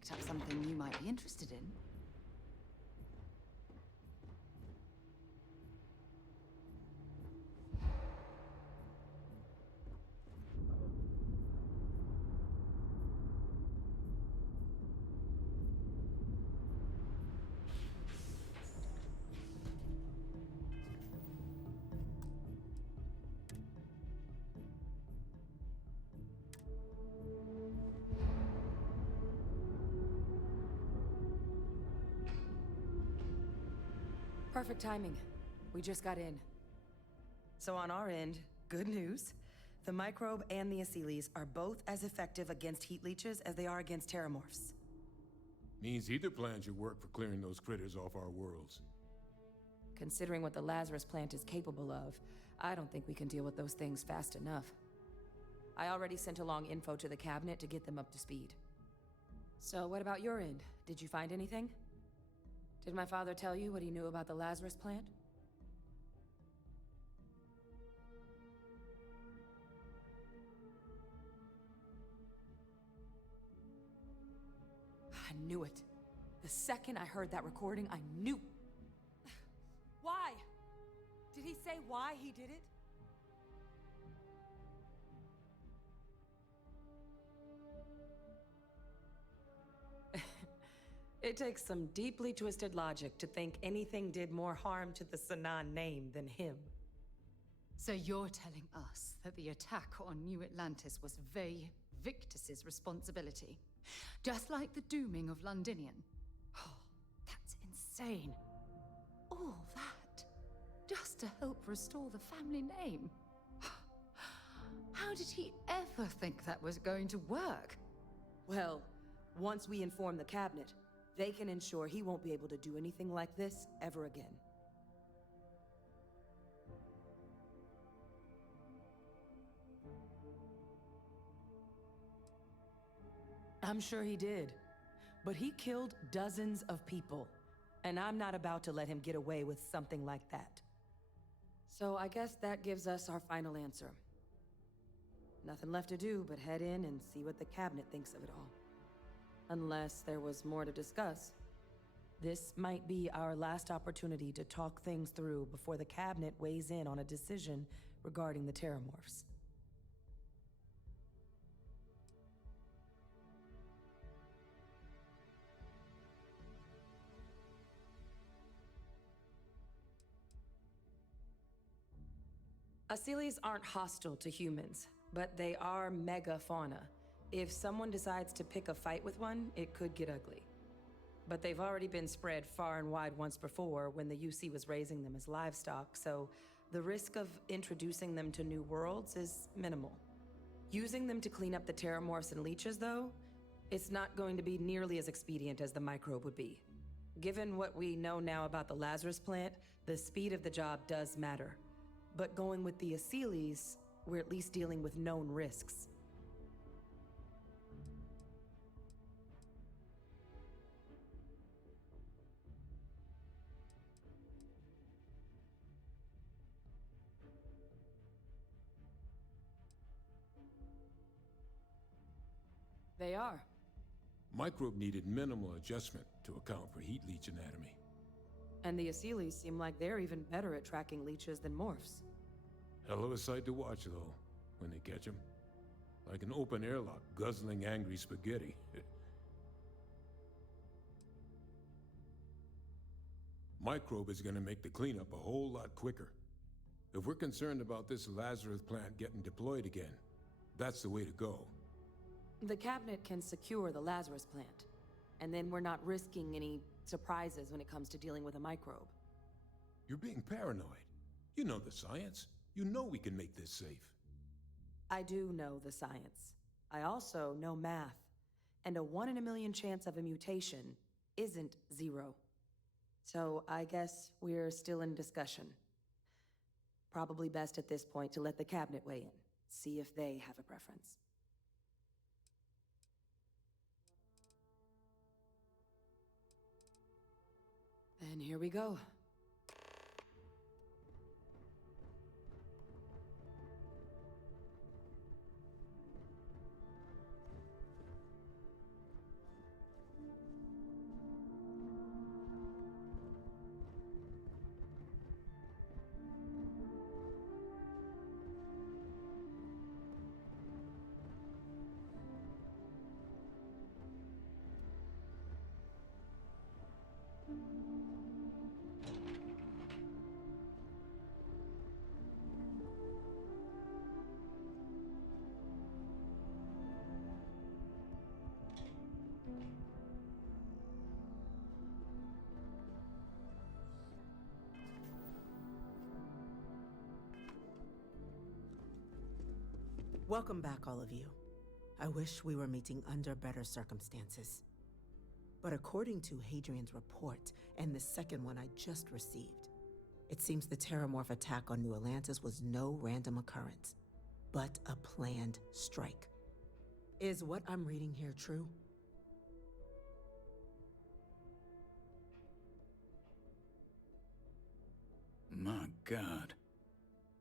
picked up something you might be interested in. Perfect timing. We just got in. So on our end, good news. The microbe and the Aciles are both as effective against heat leeches as they are against terramorphs. Means either plan should work for clearing those critters off our worlds. Considering what the Lazarus plant is capable of, I don't think we can deal with those things fast enough. I already sent along info to the cabinet to get them up to speed. So what about your end? Did you find anything? Did my father tell you what he knew about the Lazarus plant? I knew it. The second I heard that recording, I knew. Why? Did he say why he did it? It takes some deeply twisted logic to think anything did more harm to the Sanan name than him. So you're telling us that the attack on New Atlantis was Vey Victus's responsibility? Just like the dooming of Londinian? Oh, that's insane. All that, just to help restore the family name? How did he ever think that was going to work? Well, once we inform the cabinet, they can ensure he won't be able to do anything like this ever again. I'm sure he did. But he killed dozens of people. And I'm not about to let him get away with something like that. So I guess that gives us our final answer. Nothing left to do but head in and see what the cabinet thinks of it all. Unless there was more to discuss. This might be our last opportunity to talk things through before the cabinet weighs in on a decision regarding the terramorphs. Aciles aren't hostile to humans, but they are megafauna. If someone decides to pick a fight with one, it could get ugly. But they've already been spread far and wide once before when the UC was raising them as livestock, so the risk of introducing them to new worlds is minimal. Using them to clean up the terramorphs and leeches, though, it's not going to be nearly as expedient as the microbe would be. Given what we know now about the Lazarus plant, the speed of the job does matter. But going with the Aciles, we're at least dealing with known risks. They are. Microbe needed minimal adjustment to account for heat leech anatomy. And the Aciles seem like they're even better at tracking leeches than morphs. Hell of a sight to watch, though, when they catch them. Like an open airlock guzzling angry spaghetti. Microbe is gonna make the cleanup a whole lot quicker. If we're concerned about this Lazarus plant getting deployed again, that's the way to go. The cabinet can secure the Lazarus plant, and then we're not risking any surprises when it comes to dealing with a microbe. You're being paranoid. You know the science. You know we can make this safe. I do know the science. I also know math. And a 1 in a million chance of a mutation isn't 0. So I guess we're still in discussion. Probably best at this point to let the cabinet weigh in, see if they have a preference. And here we go. Welcome back, all of you. I wish we were meeting under better circumstances. But according to Hadrian's report, and the second one I just received, it seems the Terramorph attack on New Atlantis was no random occurrence, but a planned strike. Is what I'm reading here true? My God.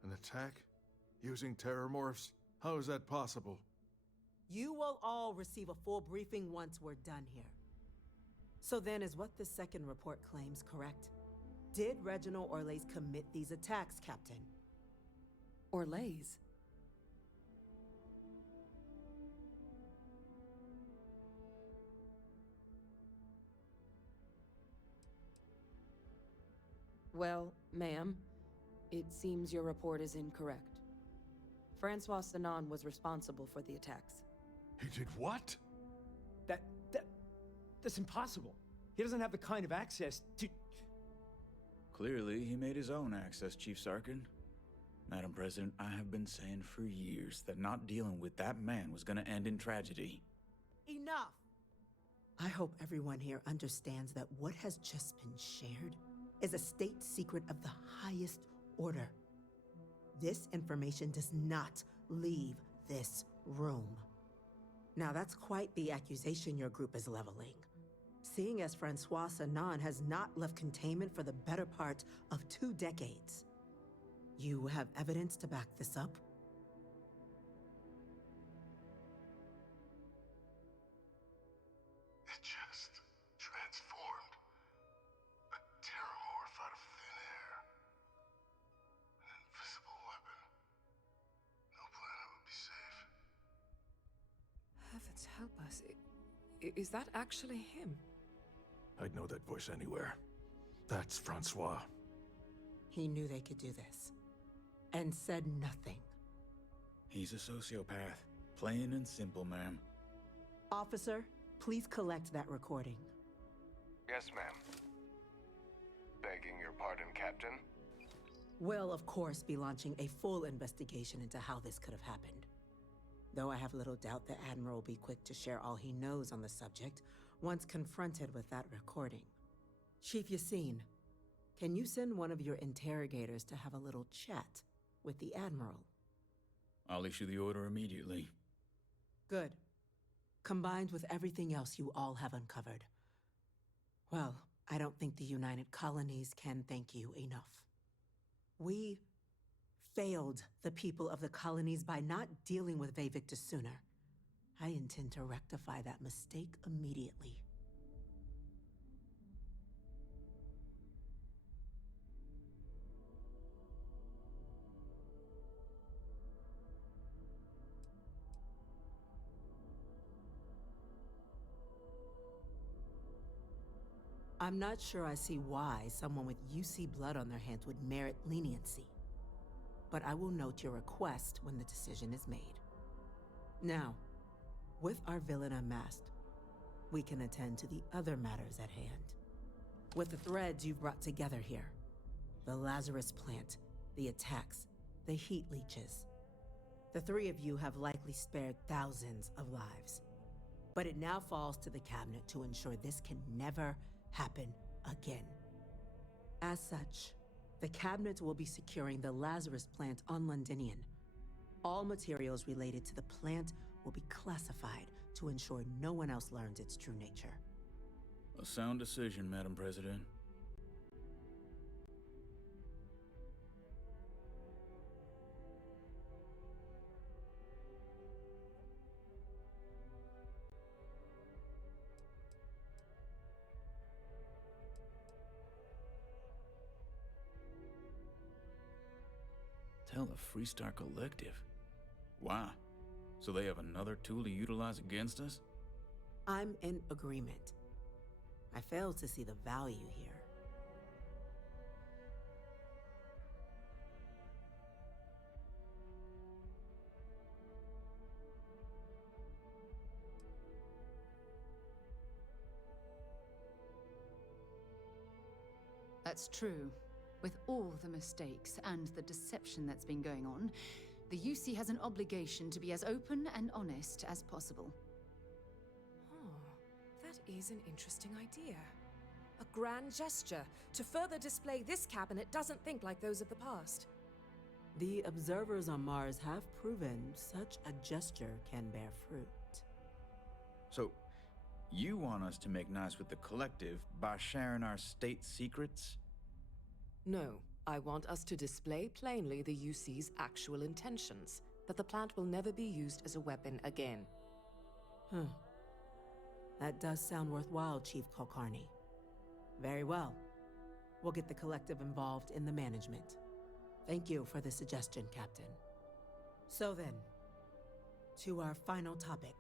An attack? Using terramorphs? How is that possible? You will all receive a full briefing once we're done here. So then, is what the second report claims correct? Did Reginald Orlays commit these attacks, Captain? Orlays? Well, ma'am, it seems your report is incorrect. Francois Sanon was responsible for the attacks. He did what? That's impossible. He doesn't have the kind of access to... Clearly, he made his own access, Chief Sarkin. Madam President, I have been saying for years that not dealing with that man was gonna end in tragedy. Enough! I hope everyone here understands that what has just been shared is a state secret of the highest order. This information does not leave this room. Now that's quite the accusation your group is leveling. Seeing as Francois Sanon has not left containment for the better part of 2 decades. You have evidence to back this up? It just transformed. A terramorph out of thin air. An invisible weapon. No planet would be safe. Heavens help us. Is that actually him? I'd know that voice anywhere. That's Francois. He knew they could do this. And said nothing. He's a sociopath. Plain and simple, ma'am. Officer, please collect that recording. Yes, ma'am. Begging your pardon, Captain. We'll, of course, be launching a full investigation into how this could have happened. Though I have little doubt the Admiral will be quick to share all he knows on the subject once confronted with that recording. Chief Yassine, can you send one of your interrogators to have a little chat with the Admiral? I'll issue the order immediately. Good. Combined with everything else you all have uncovered. Well, I don't think the United Colonies can thank you enough. We failed the people of the colonies by not dealing with Victus sooner. I intend to rectify that mistake immediately. I'm not sure I see why someone with UC blood on their hands would merit leniency. But I will note your request when the decision is made. Now, with our villain unmasked, we can attend to the other matters at hand. With the threads you've brought together here, the Lazarus plant, the attacks, the heat leeches, the 3 of you have likely spared thousands of lives. But it now falls to the cabinet to ensure this can never happen again. As such, the cabinet will be securing the Lazarus plant on Londinian. All materials related to the plant will be classified to ensure no one else learns its true nature. A sound decision, Madam President. Tell the Freestar Collective. Wow. So they have another tool to utilize against us? I'm in agreement. I fail to see the value here. That's true. With all the mistakes and the deception that's been going on, The UC has an obligation to be as open and honest as possible. Oh, that is an interesting idea. A grand gesture to further display this cabinet doesn't think like those of the past. The observers on Mars have proven such a gesture can bear fruit. So, you want us to make nice with the collective by sharing our state secrets? No, I want us to display plainly the UC's actual intentions, that the plant will never be used as a weapon again. That does sound worthwhile, Chief Kulkarni. Very well. We'll get the collective involved in the management. Thank you for the suggestion, Captain. So then, to our final topic.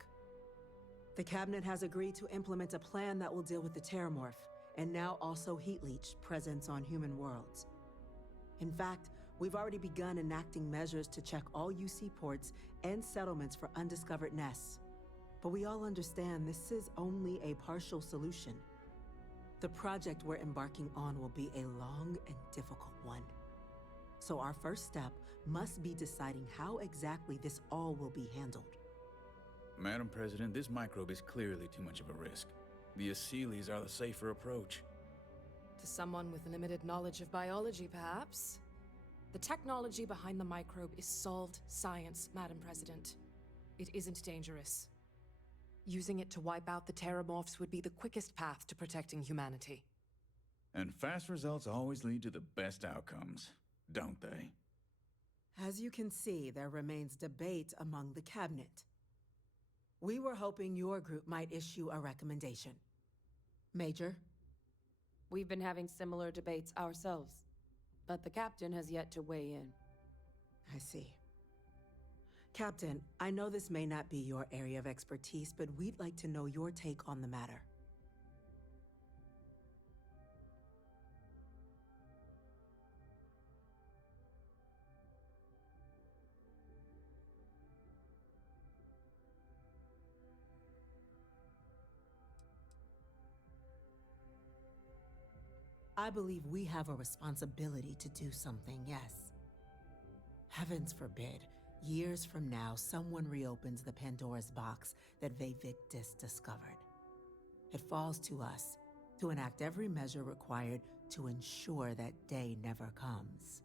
The Cabinet has agreed to implement a plan that will deal with the Terramorph, and now also Heat Leech presence on human worlds. In fact, we've already begun enacting measures to check all UC ports and settlements for undiscovered nests. But we all understand this is only a partial solution. The project we're embarking on will be a long and difficult one. So our first step must be deciding how exactly this all will be handled. Madam President, this microbe is clearly too much of a risk. The Aseles are the safer approach. To someone with limited knowledge of biology, perhaps? The technology behind the microbe is solved science, Madam President. It isn't dangerous. Using it to wipe out the Terramorphs would be the quickest path to protecting humanity. And fast results always lead to the best outcomes, don't they? As you can see, there remains debate among the Cabinet. We were hoping your group might issue a recommendation. Major? We've been having similar debates ourselves, but the captain has yet to weigh in. I see. Captain, I know this may not be your area of expertise, but we'd like to know your take on the matter. I believe we have a responsibility to do something, yes. Heavens forbid, years from now, someone reopens the Pandora's box that Vivictus discovered. It falls to us to enact every measure required to ensure that day never comes.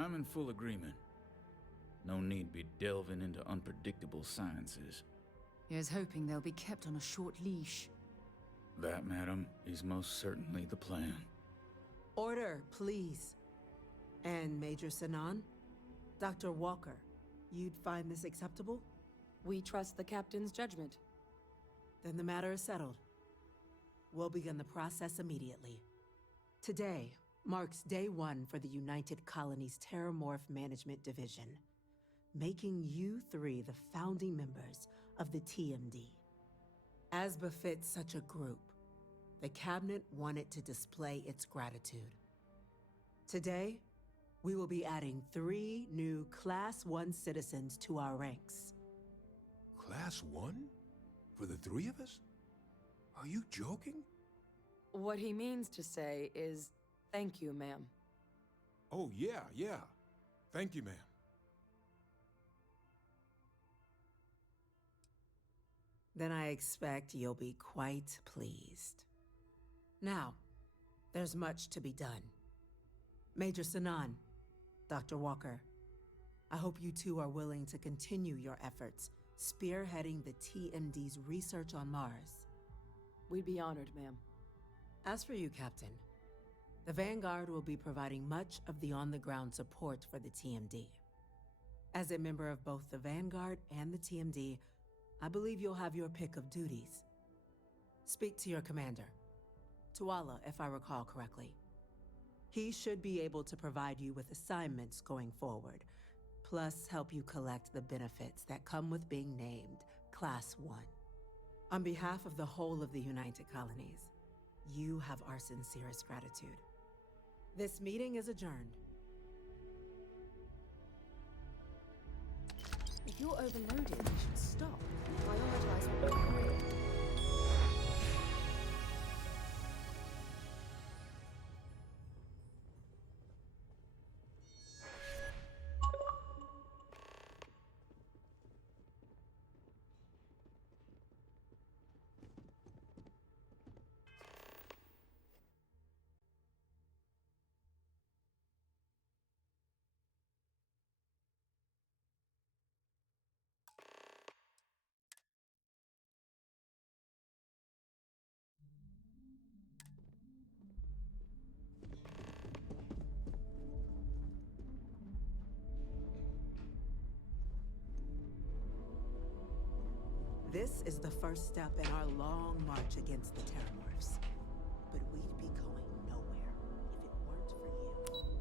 I'm in full agreement. No need be delving into unpredictable sciences. Here's hoping they'll be kept on a short leash. That, madam, is most certainly the plan. Order, please. And Major Sinan? Dr. Walker, you'd find this acceptable? We trust the captain's judgment. Then the matter is settled. We'll begin the process immediately. Today marks day one for the United Colonies Terramorph Management Division, making you three the founding members of the TMD. As befits such a group, the Cabinet wanted to display its gratitude. Today, we will be adding 3 new Class 1 citizens to our ranks. Class 1? For the 3 of us? Are you joking? What he means to say is, thank you, ma'am. Oh, yeah. Thank you, ma'am. Then I expect you'll be quite pleased. Now, there's much to be done. Major Sinan, Dr. Walker, I hope you two are willing to continue your efforts spearheading the TMD's research on Mars. We'd be honored, ma'am. As for you, Captain, the Vanguard will be providing much of the on-the-ground support for the TMD. As a member of both the Vanguard and the TMD, I believe you'll have your pick of duties. Speak to your commander, Tuala, if I recall correctly. He should be able to provide you with assignments going forward, plus help you collect the benefits that come with being named Class 1. On behalf of the whole of the United Colonies, You have our sincerest gratitude. This meeting is adjourned. If you're overloaded, you should stop and prioritize what you're doing. This is the first step in our long march against the Terramorphs. But we'd be going nowhere if it weren't for you.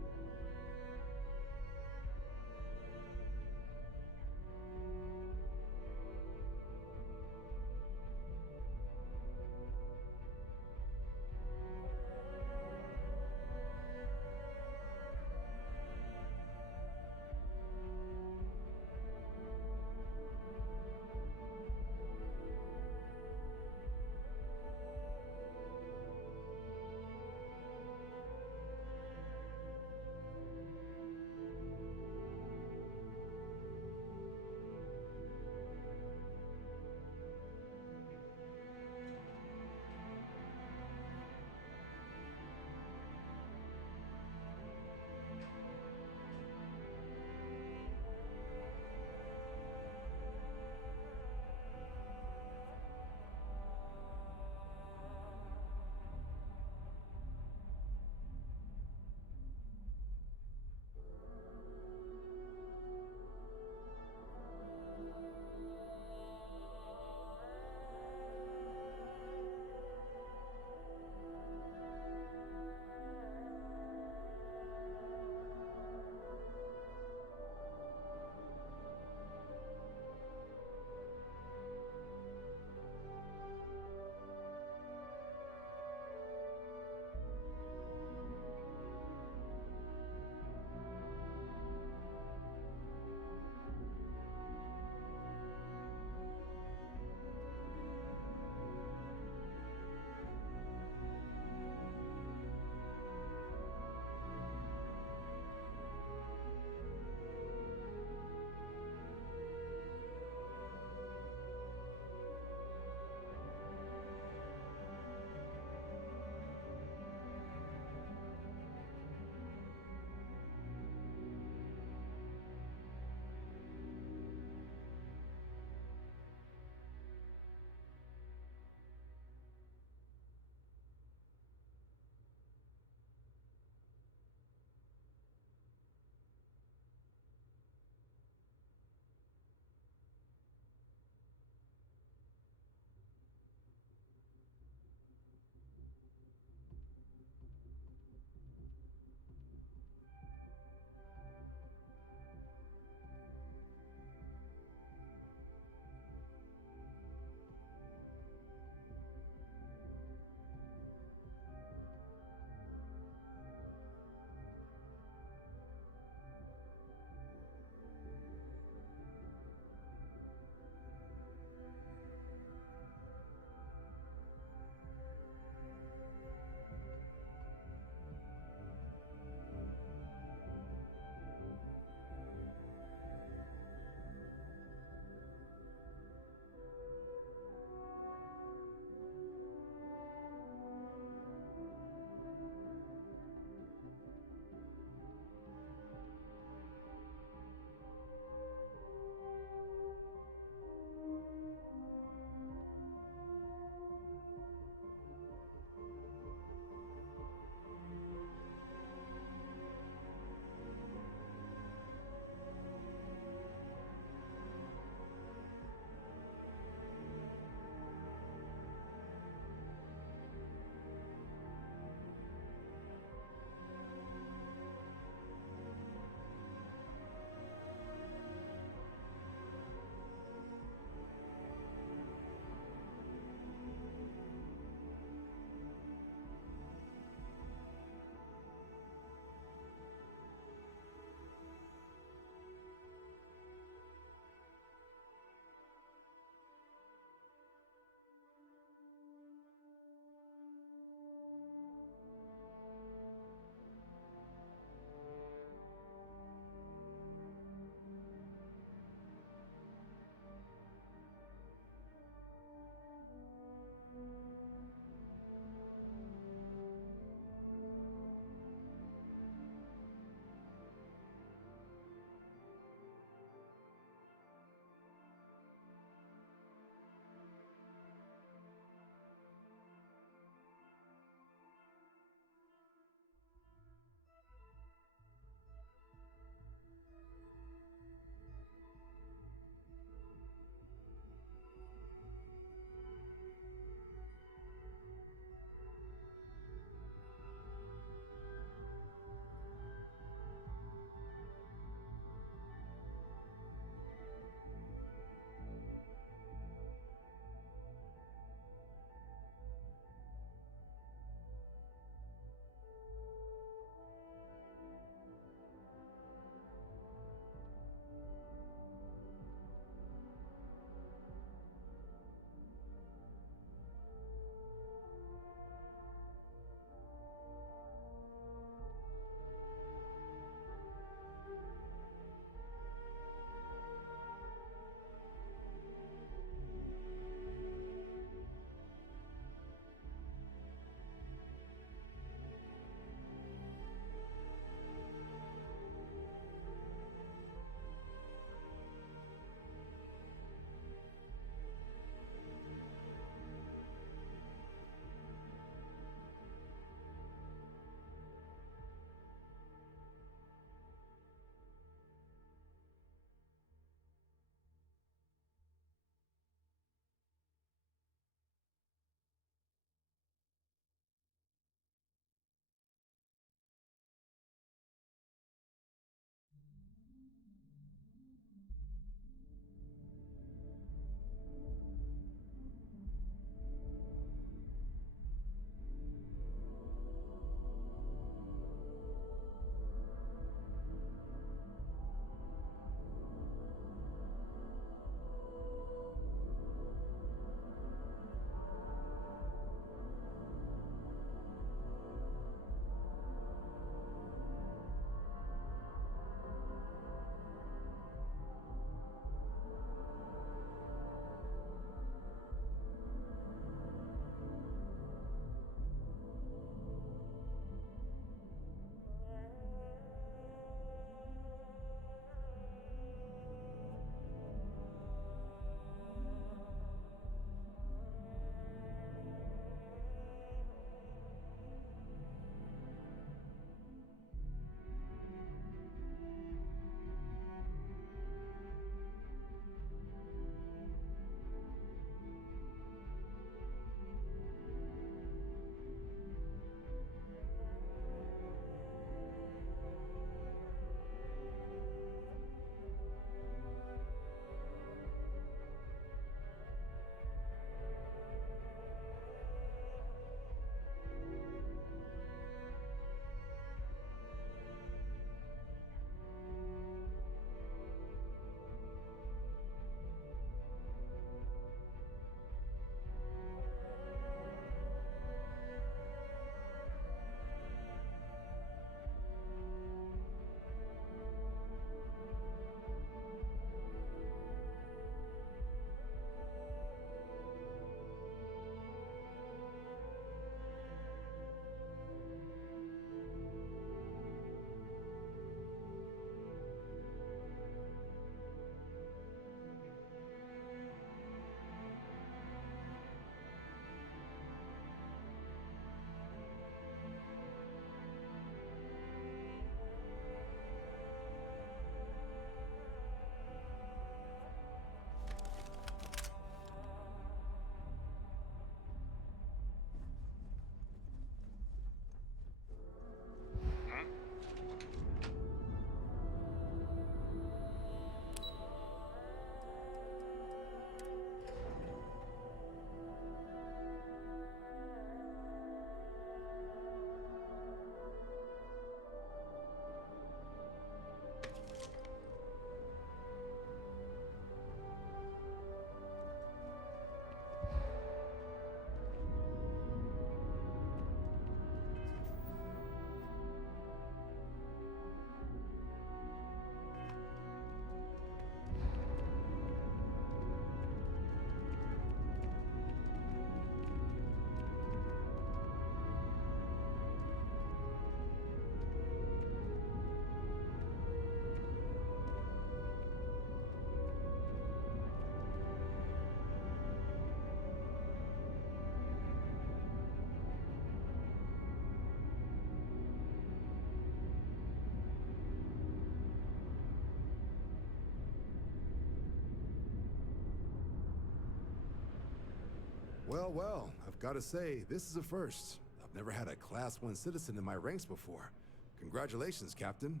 Well, well, I've got to say, this is a first. I've never had a Class 1 citizen in my ranks before. Congratulations, Captain.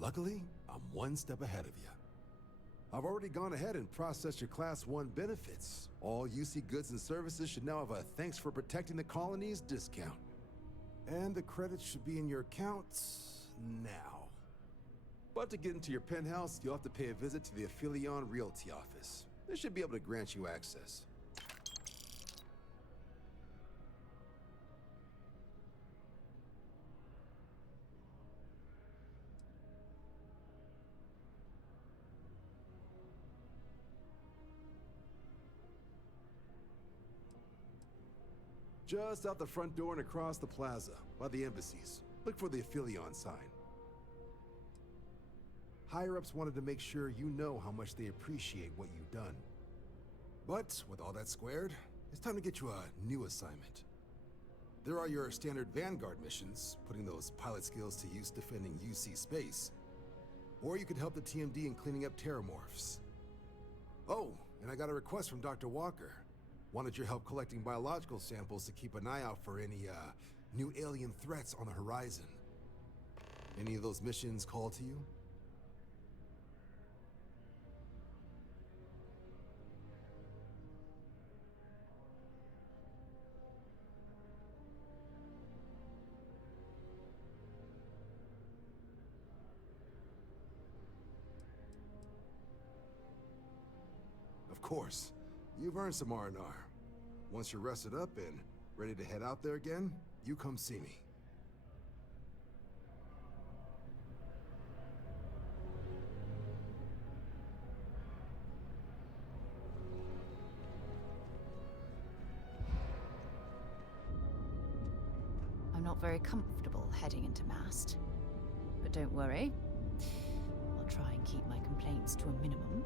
Luckily, I'm one step ahead of you. I've already gone ahead and processed your Class 1 benefits. All UC goods and services should now have a thanks for protecting the colonies discount. And the credits should be in your account now. But to get into your penthouse, you'll have to pay a visit to the Aphelion Realty office. They should be able to grant you access. Just out the front door and across the plaza, by the embassies. Look for the Aphelion sign. Higher-ups wanted to make sure you know how much they appreciate what you've done. But with all that squared, it's time to get you a new assignment. There are your standard Vanguard missions, putting those pilot skills to use defending UC space. Or you could help the TMD in cleaning up terramorphs. Oh, and I got a request from Dr. Walker. Wanted your help collecting biological samples to keep an eye out for any, new alien threats on the horizon. Any of those missions call to you? Of course. You've earned some R&R. Once you're rested up and ready to head out there again, you come see me. I'm not very comfortable heading into Mast. But don't worry. I'll try and keep my complaints to a minimum.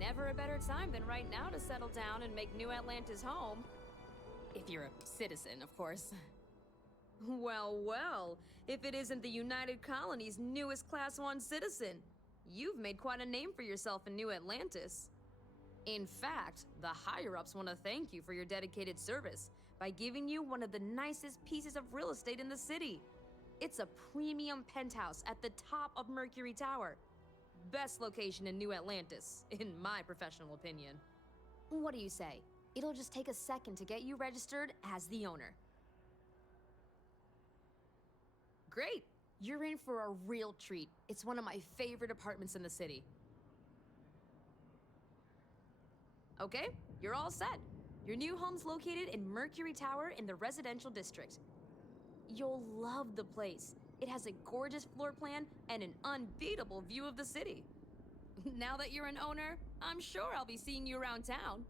Never a better time than right now to settle down and make New Atlantis home. If you're a citizen, of course. Well, well, if it isn't the United Colony's newest Class 1 citizen, you've made quite a name for yourself in New Atlantis. In fact, the higher-ups want to thank you for your dedicated service by giving you one of the nicest pieces of real estate in the city. It's a premium penthouse at the top of Mercury Tower. Best location in New Atlantis, in my professional opinion. What do you say? It'll just take a second to get you registered as the owner. Great! You're in for a real treat. It's one of my favorite apartments in the city. Okay, you're all set. Your new home's located in Mercury Tower in the residential district. You'll love the place. It has a gorgeous floor plan and an unbeatable view of the city. Now that you're an owner, I'm sure I'll be seeing you around town.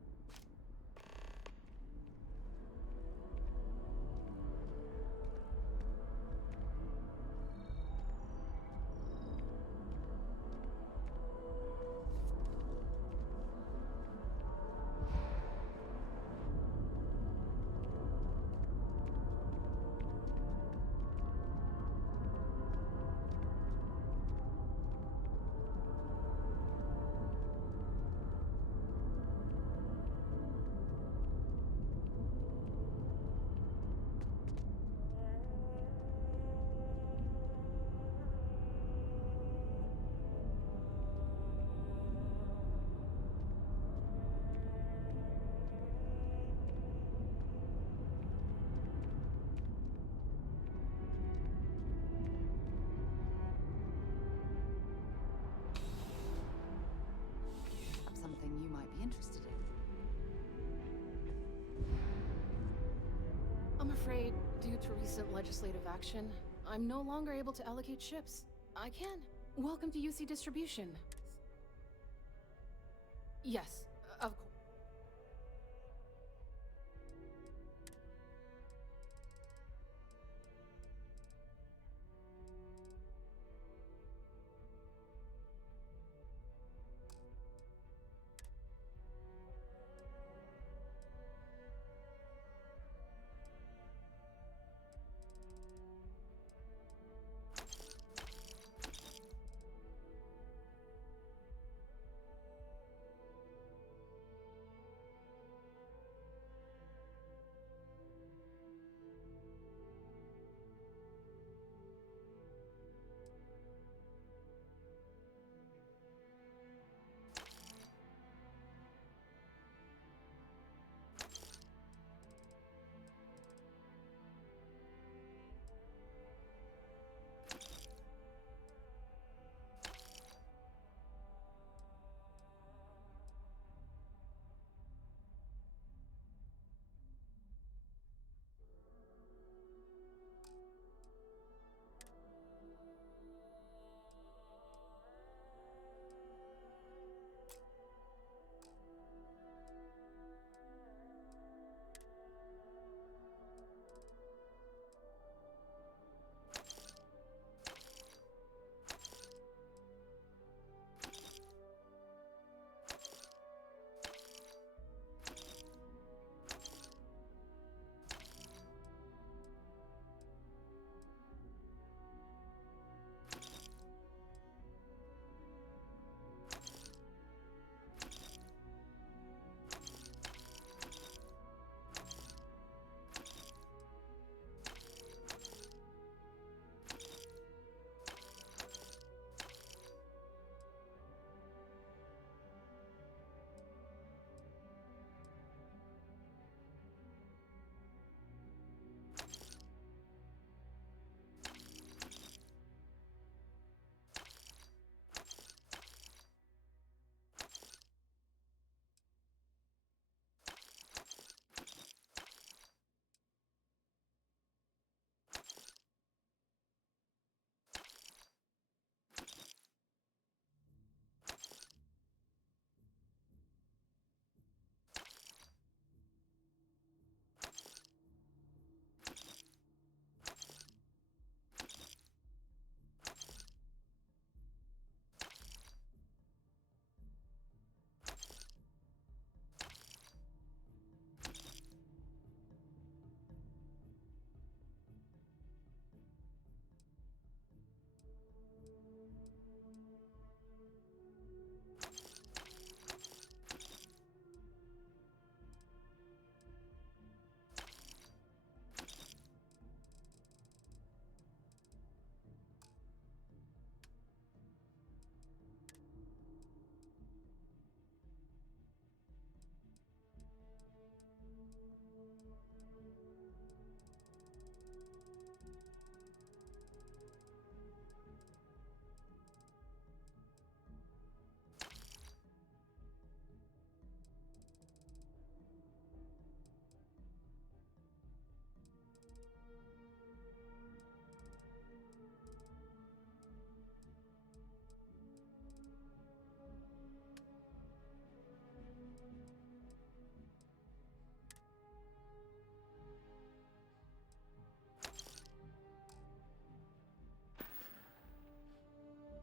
I'm afraid, due to recent legislative action, I'm no longer able to allocate ships. I can. Welcome to UC Distribution. Yes, of course.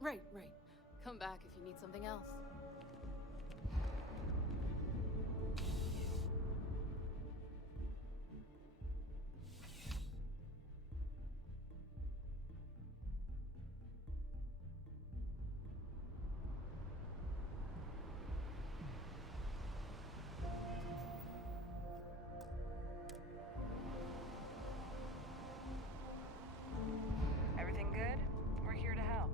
Right, right. Come back if you need something else. Everything good? We're here to help.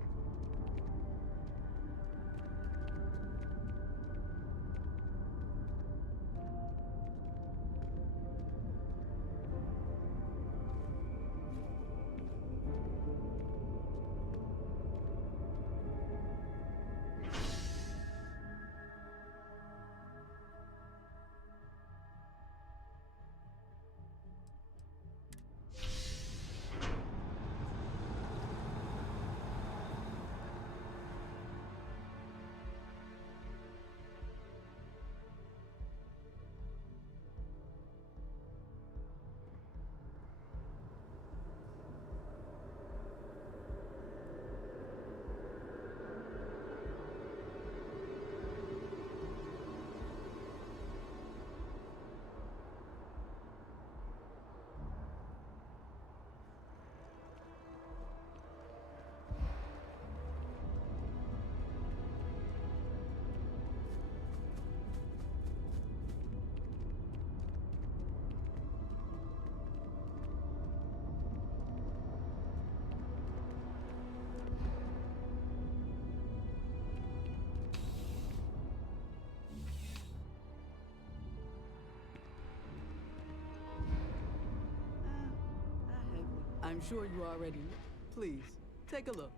I'm sure you already know. Please, take a look.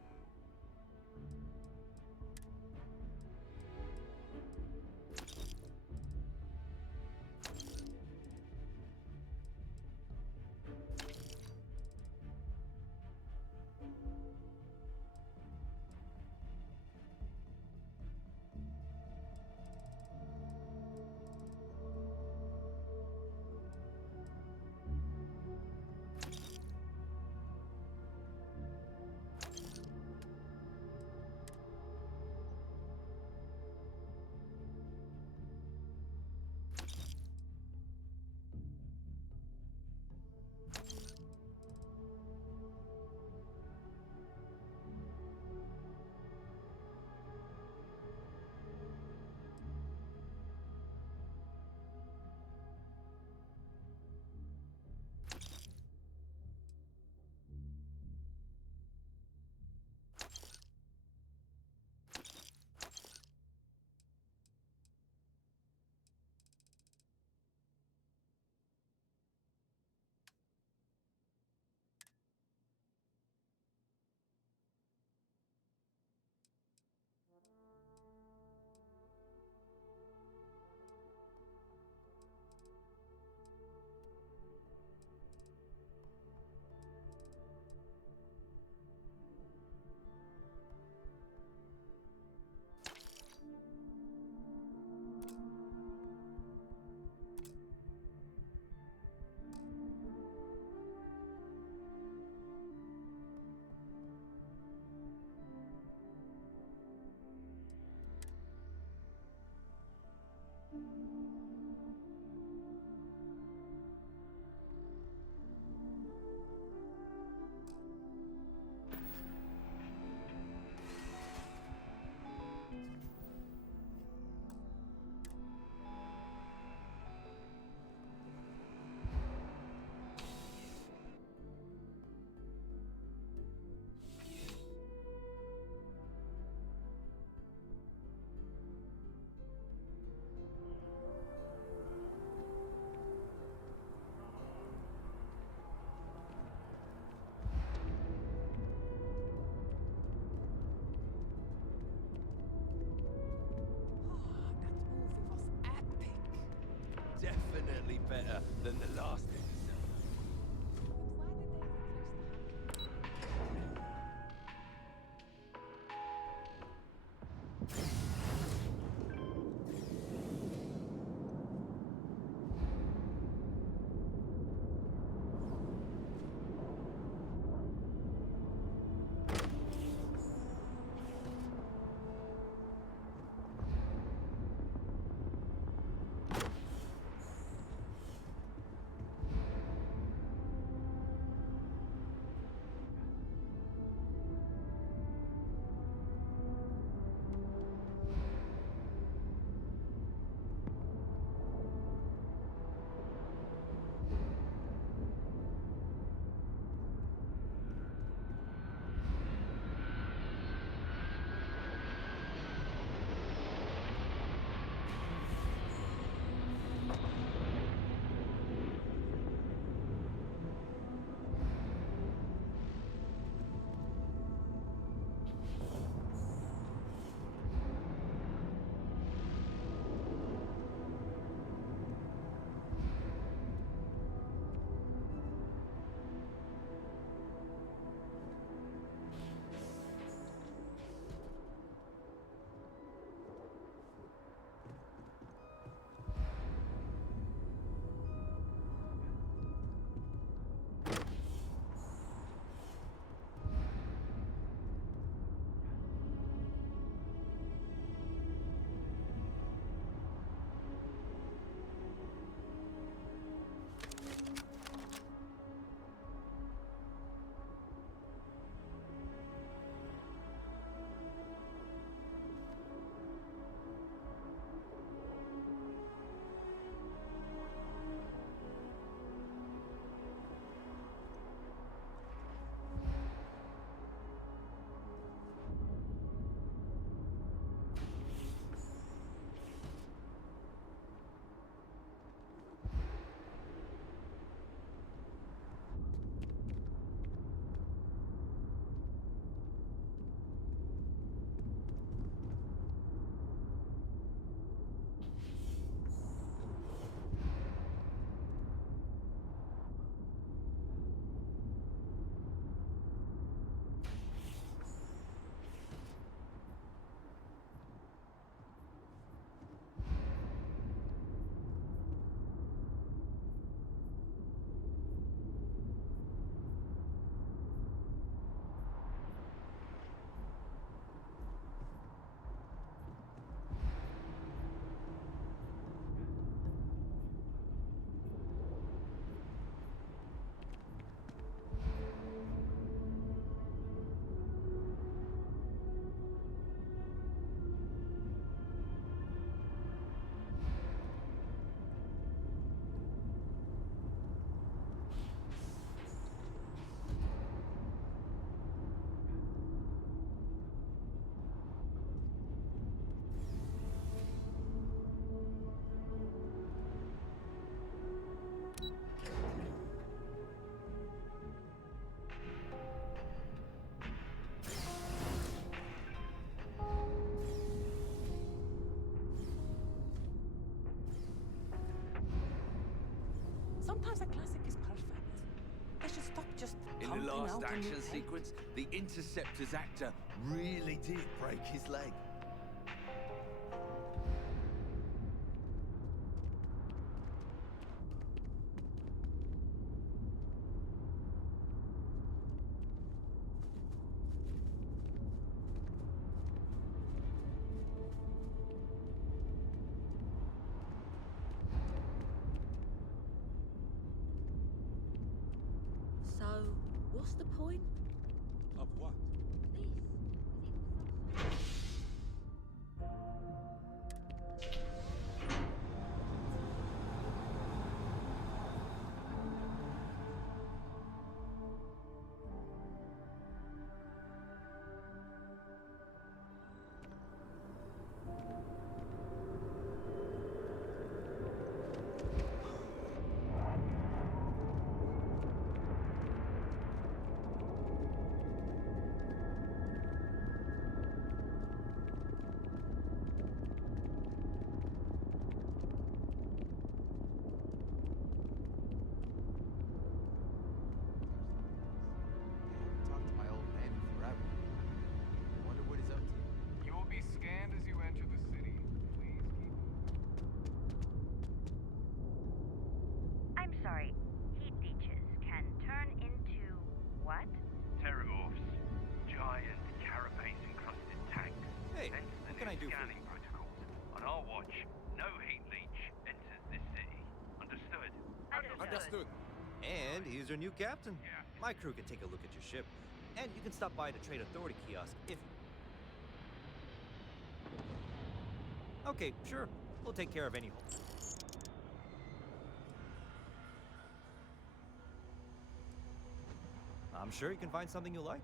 Definitely better than the last episode. Sometimes a classic is perfect. They should stop just In pumping the last out a new action tape. sequence, the Interceptor's actor really did break his leg. So, what's the point? Of what? Talked to my old man in forever. Wonder what he's up to. You will be scanned as you enter the city. Please keep I'm sorry. Heat leeches can turn into what? Terramorphs. Giant carapace-encrusted tanks. Hey, Hence the what can I new do for scanning protocols. On our watch, no heat leech enters this city. Understood? Understood. And here's our new captain. My crew can take a look at your ship. And you can stop by the Trade Authority kiosk if... Okay, sure. We'll take care of any hole. I'm sure you can find something you like.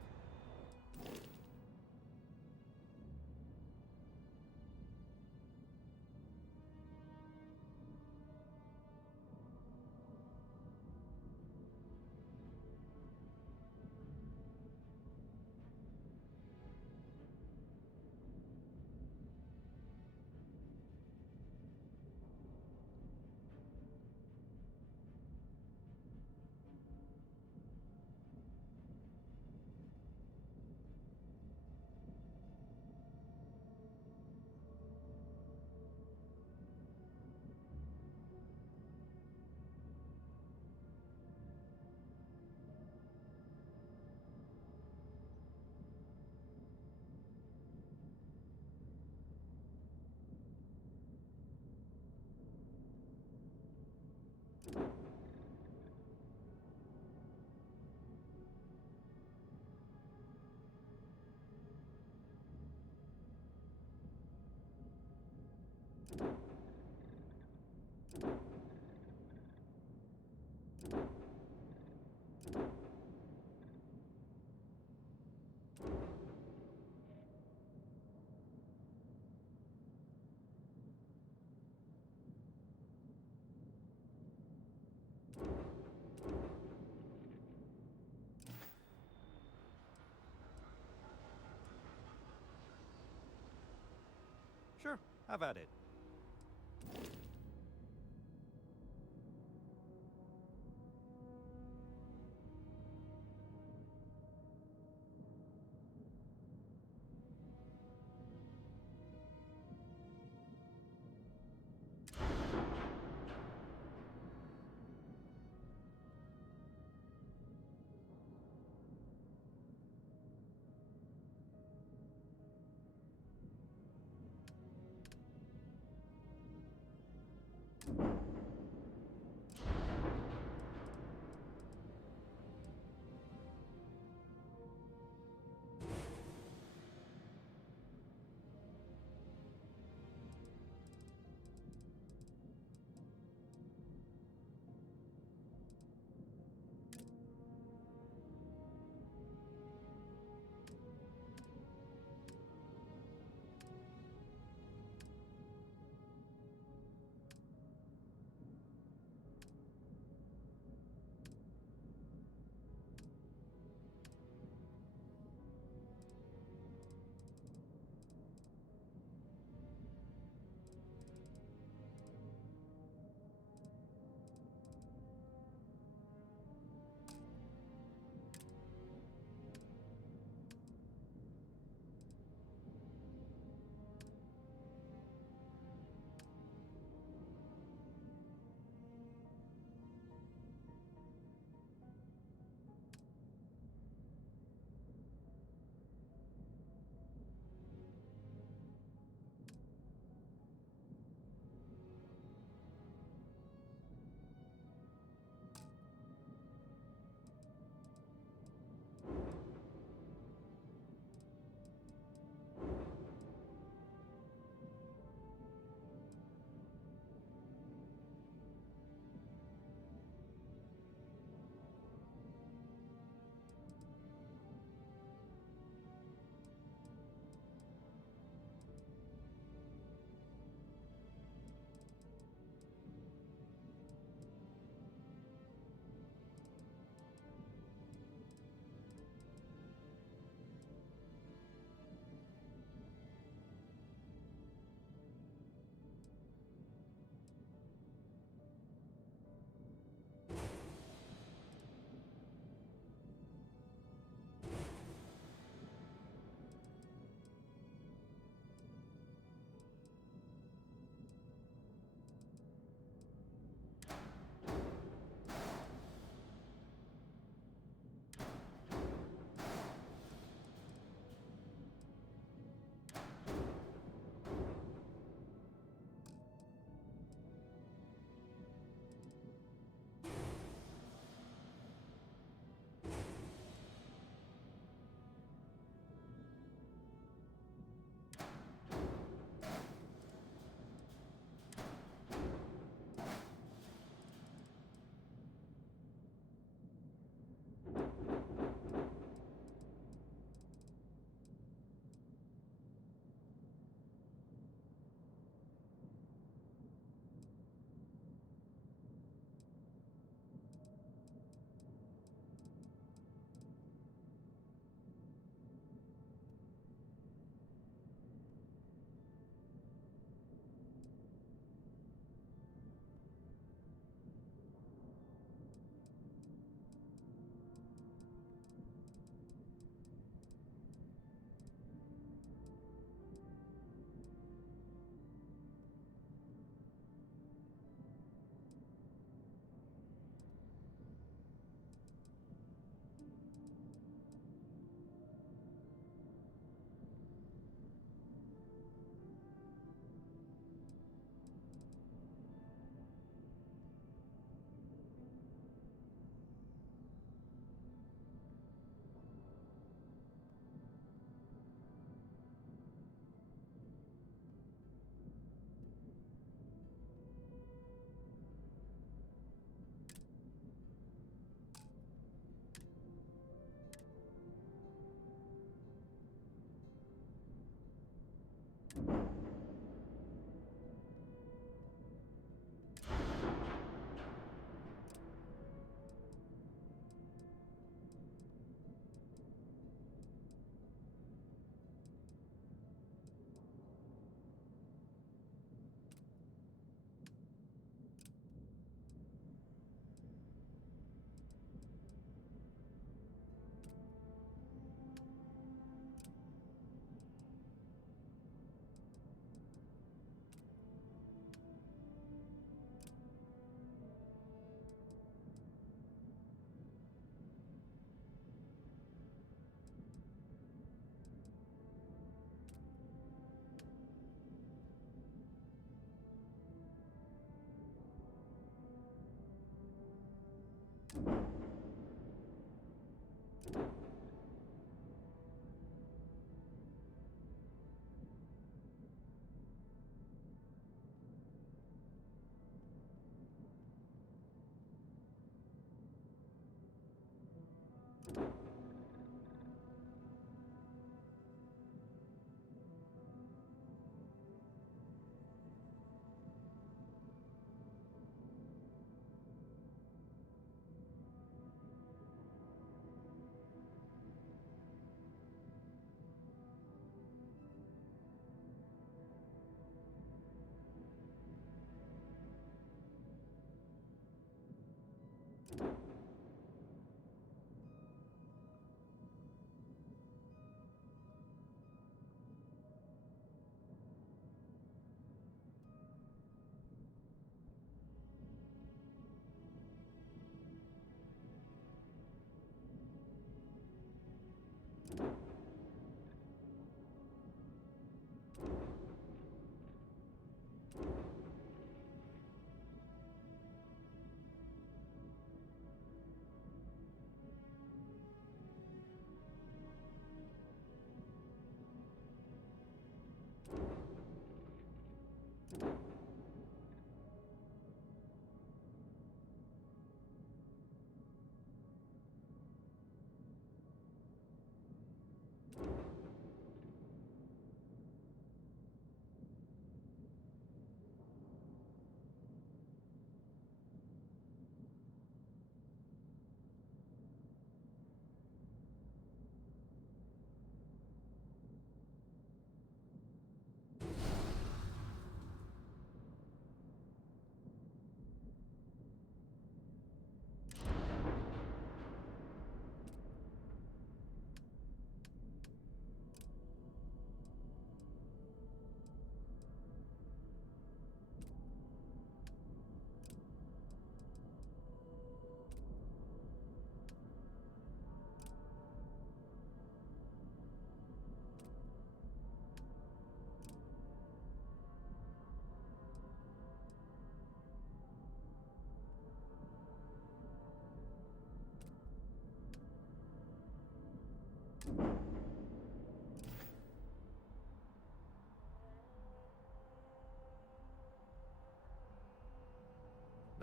Sure, have at it.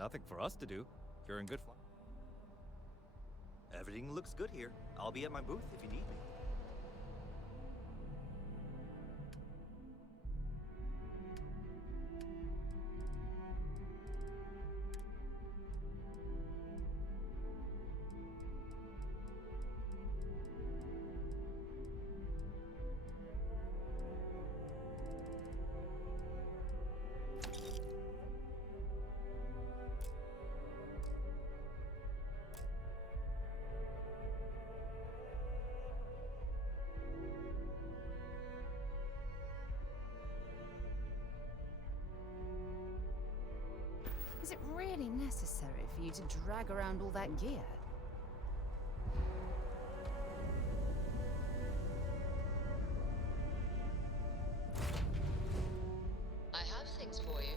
Nothing for us to do. You're in good form. Everything looks good here. I'll be at my booth if you need me. Is it really necessary for you to drag around all that gear? I have things for you.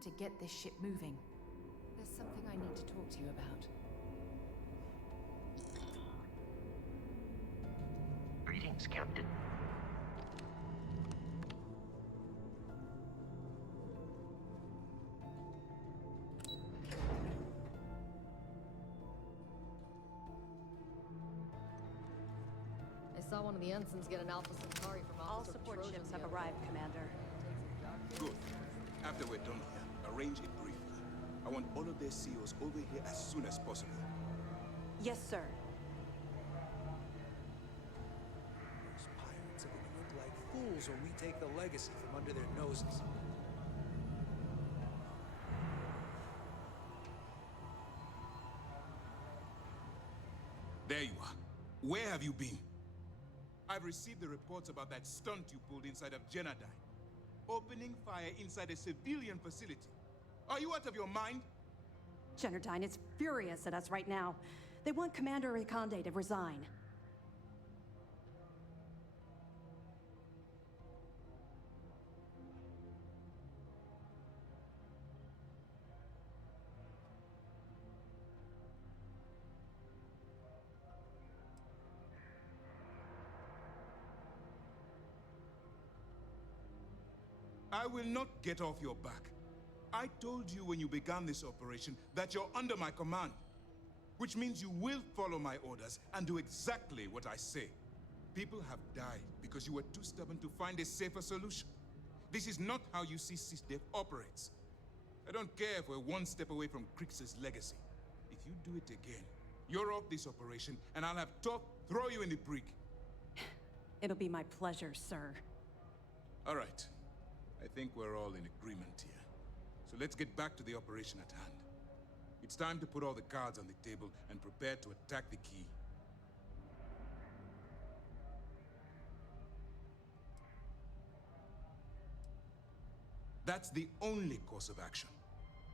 to get this ship moving. There's something I need to talk to you about. Greetings, Captain. I saw one of the ensigns get an Alpha Centauri from All Officer support Petrosian ships the have other arrived, day. Commander. Good. After we're done here, arrange a briefing. I want all of their CEOs over here as soon as possible. Yes, sir. Those pirates are gonna look like fools when we take the legacy from under their noses. There you are. Where have you been? I've received the reports about that stunt you pulled inside of Genadine. Opening fire inside a civilian facility. Are you out of your mind? Genardine is furious at us right now. They want Commander Riconde to resign. I will not get off your back. I told you when you began this operation that you're under my command. Which means you will follow my orders and do exactly what I say. People have died because you were too stubborn to find a safer solution. This is not how UC-SysDev operates. I don't care if we're one step away from Crix's legacy. If you do it again, you're off this operation and I'll have Top throw you in the brig. It'll be my pleasure, sir. All right. I think we're all in agreement here. So let's get back to the operation at hand. It's time to put all the cards on the table and prepare to attack the key. That's the only course of action.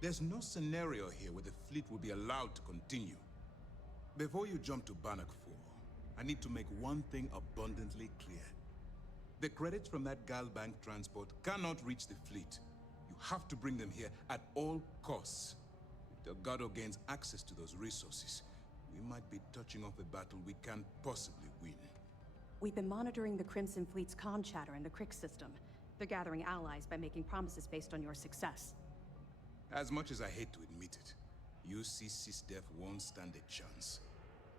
There's no scenario here where the fleet will be allowed to continue. Before you jump to Bannock 4, I need to make one thing abundantly clear. The credits from that Galbank transport cannot reach the fleet. You have to bring them here at all costs. If Delgado gains access to those resources, we might be touching off a battle we can't possibly win. We've been monitoring the Crimson Fleet's comm chatter in the Crix system. They're gathering allies by making promises based on your success. As much as I hate to admit it, UC-SysDev won't stand a chance.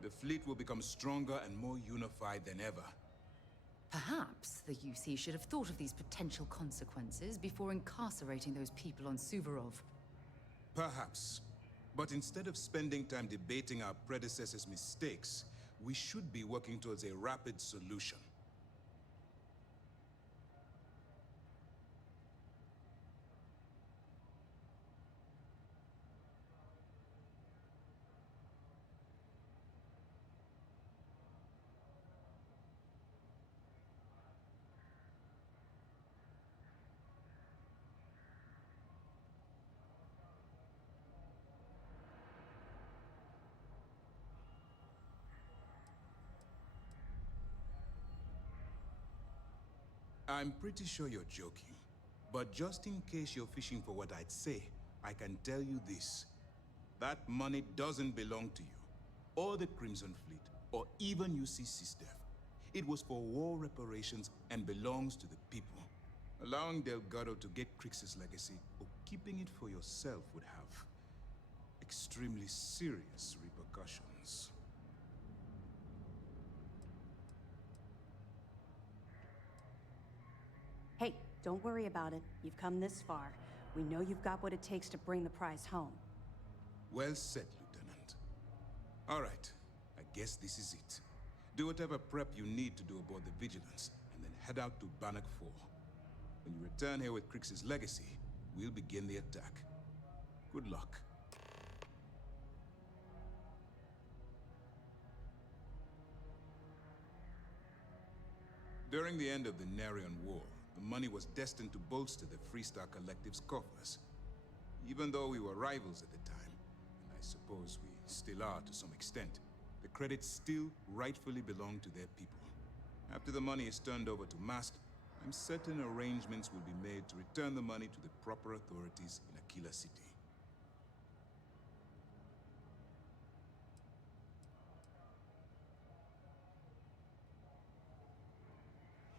The fleet will become stronger and more unified than ever. Perhaps the UC should have thought of these potential consequences before incarcerating those people on Suvorov. Perhaps. But instead of spending time debating our predecessors' mistakes, we should be working towards a rapid solution. I'm pretty sure you're joking. But just in case you're fishing for what I'd say, I can tell you this. That money doesn't belong to you, or the Crimson Fleet, or even UC-SysDev. It was for war reparations and belongs to the people. Allowing Delgado to get Crix's legacy, or keeping it for yourself would have extremely serious repercussions. Hey, don't worry about it. You've come this far. We know you've got what it takes to bring the prize home. Well said, Lieutenant. All right, I guess this is it. Do whatever prep you need to do aboard the Vigilance, and then head out to Bannock 4. When you return here with Crix's legacy, we'll begin the attack. Good luck. During the end of the Narian War, the money was destined to bolster the Freestar Collective's coffers. Even though we were rivals at the time, and I suppose we still are to some extent, the credits still rightfully belong to their people. After the money is turned over to MAST, I'm certain arrangements will be made to return the money to the proper authorities in Aquila City.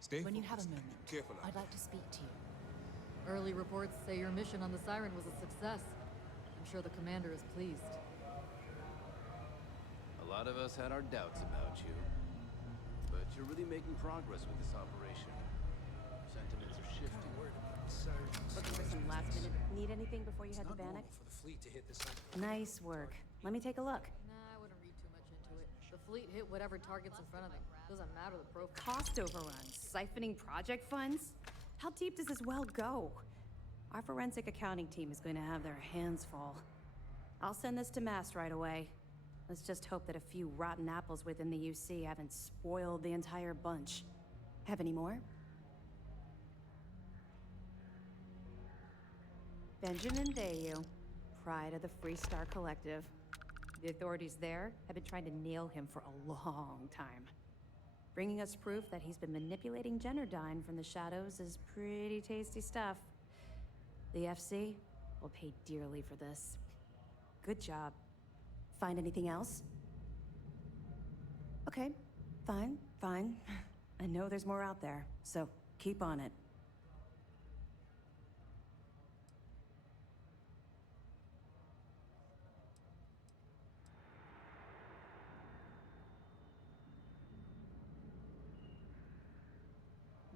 Stay When you have a focused. moment, Careful out I'd like to speak to you. Early reports say your mission on the Siren was a success. I'm sure the commander is pleased. A lot of us had our doubts about you. But you're really making progress with this operation. Sentiments are shifting. Looking for some last minute. Need anything before you head to Bannock? For the fleet to hit this up. Nice work. Let me take a look. Nah, I wouldn't read too much into it. The fleet hit whatever targets in front of them. Doesn't matter the profile. Cost overruns, siphoning project funds? How deep does this well go? Our forensic accounting team is going to have their hands full. I'll send this to Mast right away. Let's just hope that a few rotten apples within the UC haven't spoiled the entire bunch. Have any more? Benjamin Dayu, pride of the Free Star Collective. The authorities there have been trying to nail him for a long time. Bringing us proof that he's been manipulating Generdyne from the shadows is pretty tasty stuff. The FC will pay dearly for this. Good job. Find anything else? Okay, fine. I know there's more out there, so keep on it.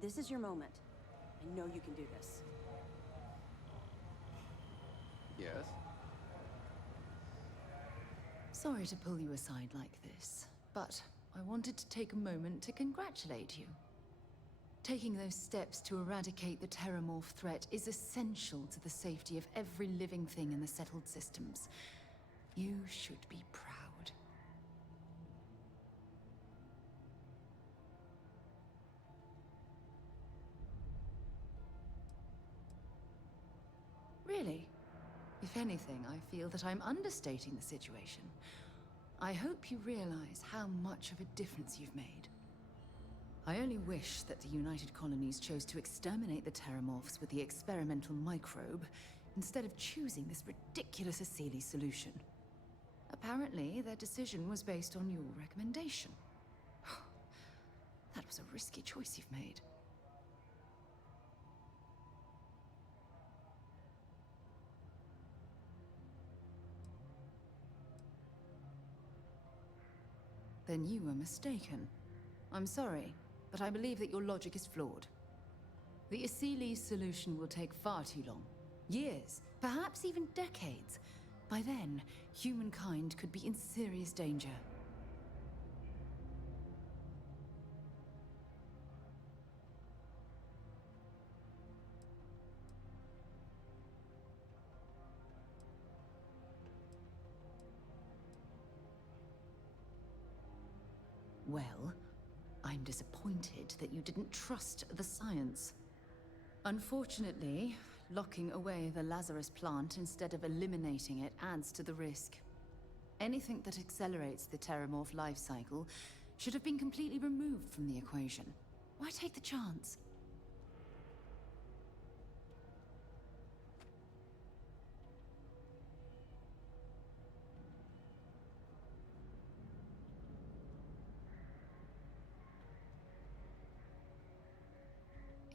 This is your moment. I know you can do this. Yes? Sorry to pull you aside like this, but I wanted to take a moment to congratulate you. Taking those steps to eradicate the Terramorph threat is essential to the safety of every living thing in the settled systems. You should be proud. Really? If anything, I feel that I'm understating the situation. I hope you realize how much of a difference you've made. I only wish that the United Colonies chose to exterminate the Terramorphs with the experimental microbe, instead of choosing this ridiculous Asili solution. Apparently, their decision was based on your recommendation. That was a risky choice you've made. Then you were mistaken. I'm sorry, but I believe that your logic is flawed. The Asili solution will take far too long. Years, perhaps even decades. By then, humankind could be in serious danger. Well, I'm disappointed that you didn't trust the science. Unfortunately, locking away the Lazarus plant instead of eliminating it adds to the risk. Anything that accelerates the Terramorph life cycle should have been completely removed from the equation. Why take the chance?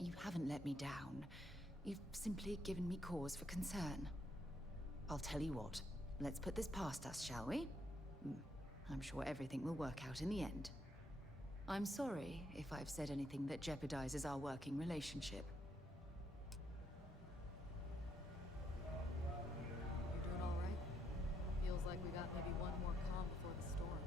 You haven't let me down. You've simply given me cause for concern. I'll tell you what. Let's put this past us, shall we? I'm sure everything will work out in the end. I'm sorry if I've said anything that jeopardizes our working relationship. You're doing all right? Feels like we got maybe one more calm before the storm.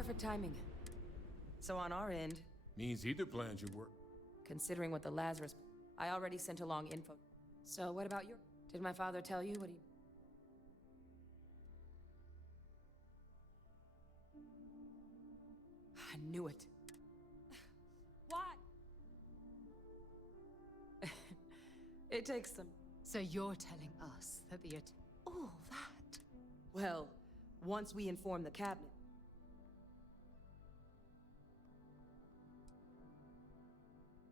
Perfect timing. So on our end, Means either plan should work. considering what the Lazarus... I already sent along info. So what about your... Did my father tell you what he... I knew it. What? It takes some... So you're telling us that the all that? Well, once we inform the cabinet...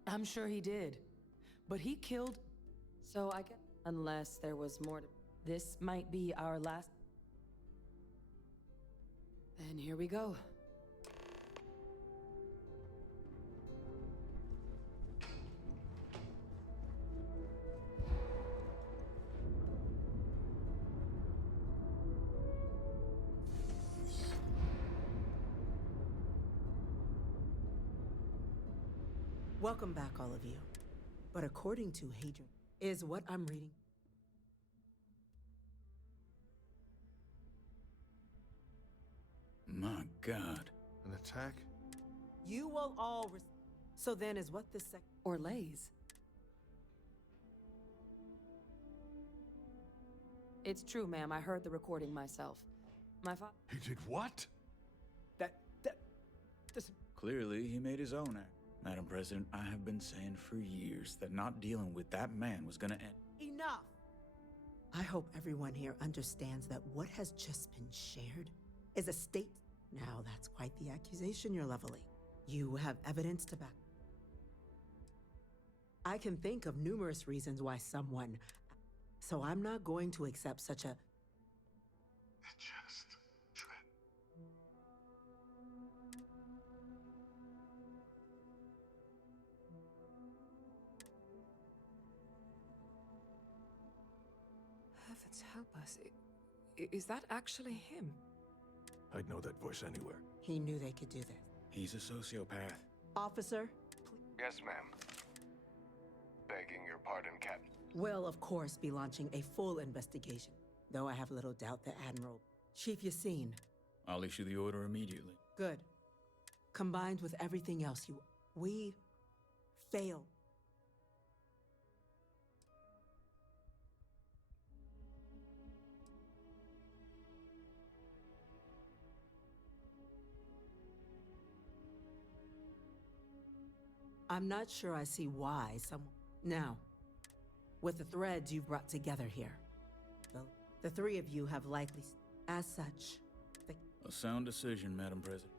I'm sure he did. But he killed... So I guess... Unless there was more to... This might be our last... Then here we go. Welcome back, all of you. But according to Hadrian, is what I'm reading. My God. An attack? You will all So then is what this Or lays. It's true, ma'am. I heard the recording myself. My father... He did what? Clearly, he made his own act. Madam President, I have been saying for years that not dealing with that man was gonna end. Enough! I hope everyone here understands that what has just been shared is a state. Now that's quite the accusation you're leveling. You have evidence to back. I can think of numerous reasons why someone... So I'm not going to accept such a... Heavens help us. Is that actually him? I'd know that voice anywhere. He knew they could do this. He's a sociopath. Officer? Yes, ma'am. Begging your pardon, Captain. Will, of course, be launching a full investigation, though I have little doubt the Admiral... Chief Yassine. I'll issue the order immediately. Good. Combined with everything else we failed. I'm not sure I see why someone... Now, with the threads you've brought together here, the three of you have likely... As such, A sound decision, Madam President.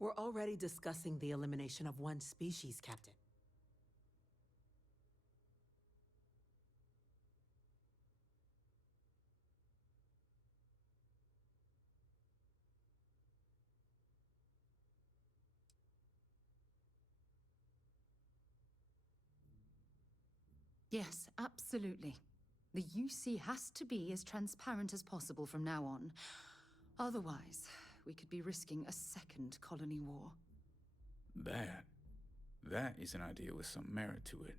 We're already discussing the elimination of one species, Captain. Yes, absolutely. The UC has to be as transparent as possible from now on. Otherwise, we could be risking a second colony war. That is an idea with some merit to it.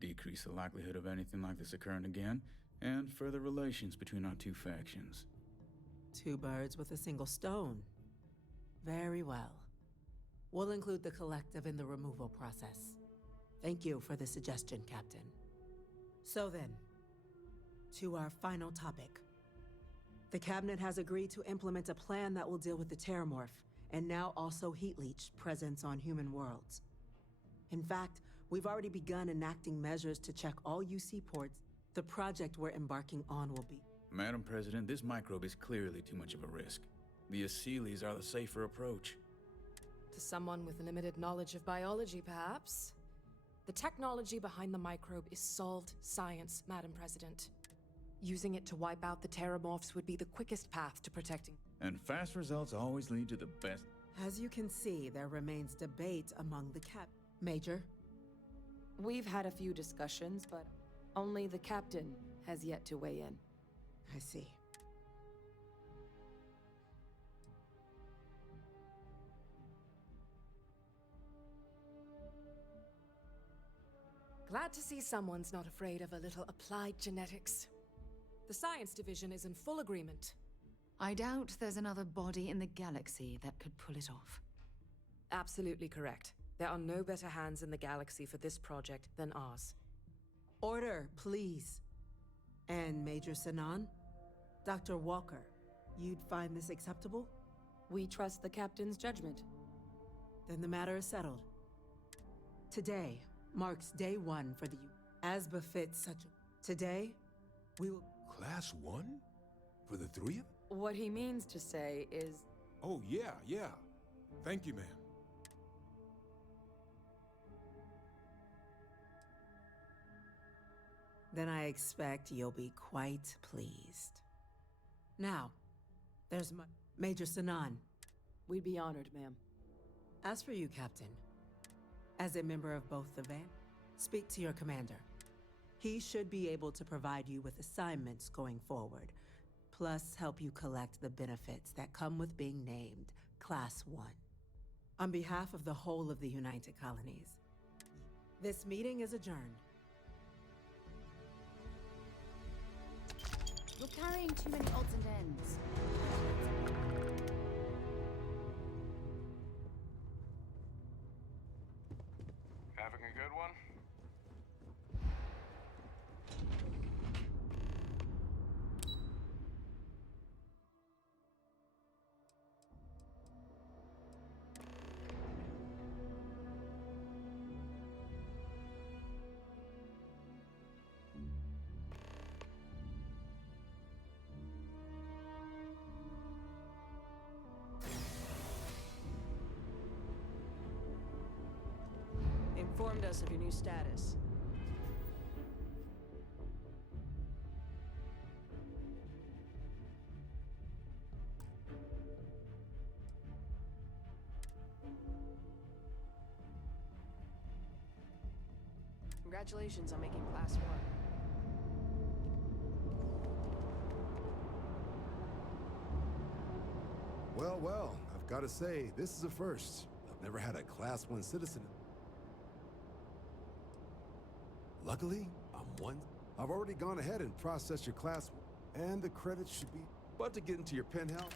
Decrease the likelihood of anything like this occurring again, and further relations between our two factions. Two birds with a single stone. Very well. We'll include the collective in the removal process. Thank you for the suggestion, Captain. So then, to our final topic. The Cabinet has agreed to implement a plan that will deal with the Terramorph, and now also Heat Leech presence on human worlds. In fact, we've already begun enacting measures to check all UC ports. The project we're embarking on will be... Madam President, this microbe is clearly too much of a risk. The Aseles are the safer approach. To someone with limited knowledge of biology, perhaps? The technology behind the microbe is solved science, Madam President. Using it to wipe out the Terramorphs would be the quickest path to protecting... And fast results always lead to the best. As you can see, there remains debate among the Major? We've had a few discussions, but only the captain has yet to weigh in. I see. Glad to see someone's not afraid of a little applied genetics. The science division is in full agreement. I doubt there's another body in the galaxy that could pull it off. Absolutely correct. There are no better hands in the galaxy for this project than ours. Order, please. And Major Sinan? Dr. Walker, you'd find this acceptable? We trust the captain's judgment. Then the matter is settled. Today marks day one for the as befits such a... Today, we will... Class 1? For the three of them? What he means to say is... Oh, yeah. Thank you, ma'am. Then I expect you'll be quite pleased. Now, there's Major Sinan. We'd be honored, ma'am. As for you, Captain, as a member of both the speak to your commander. He should be able to provide you with assignments going forward, plus help you collect the benefits that come with being named Class 1. On behalf of the whole of the United Colonies, this meeting is adjourned. You're carrying too many odds and ends. Having a good one? Informed us of your new status. Congratulations on making Class 1. Well, I've got to say, this is a first. I've never had a Class 1 citizen. Luckily, I'm one. I've already gone ahead and processed your Class 1, and the credits should be... But to get into your penthouse...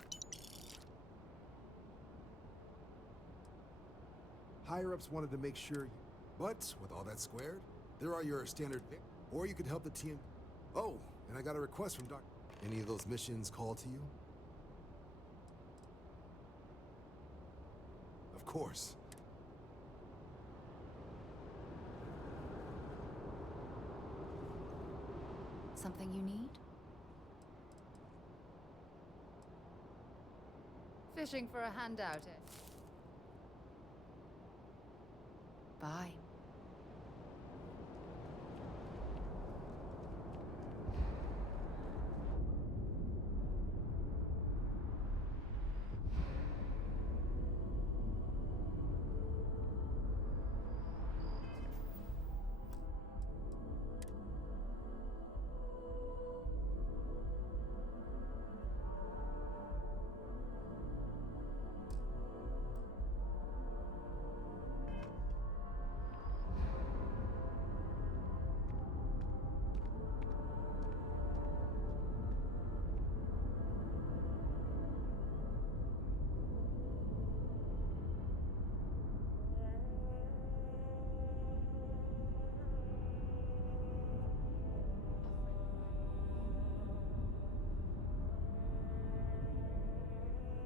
Higher-ups wanted to make sure... But, with all that squared, there are your standard... Or you could help the team... Oh, and I got a request from Doc... Any of those missions call to you? Of course. Something you need? Fishing for a handout, eh? Bye.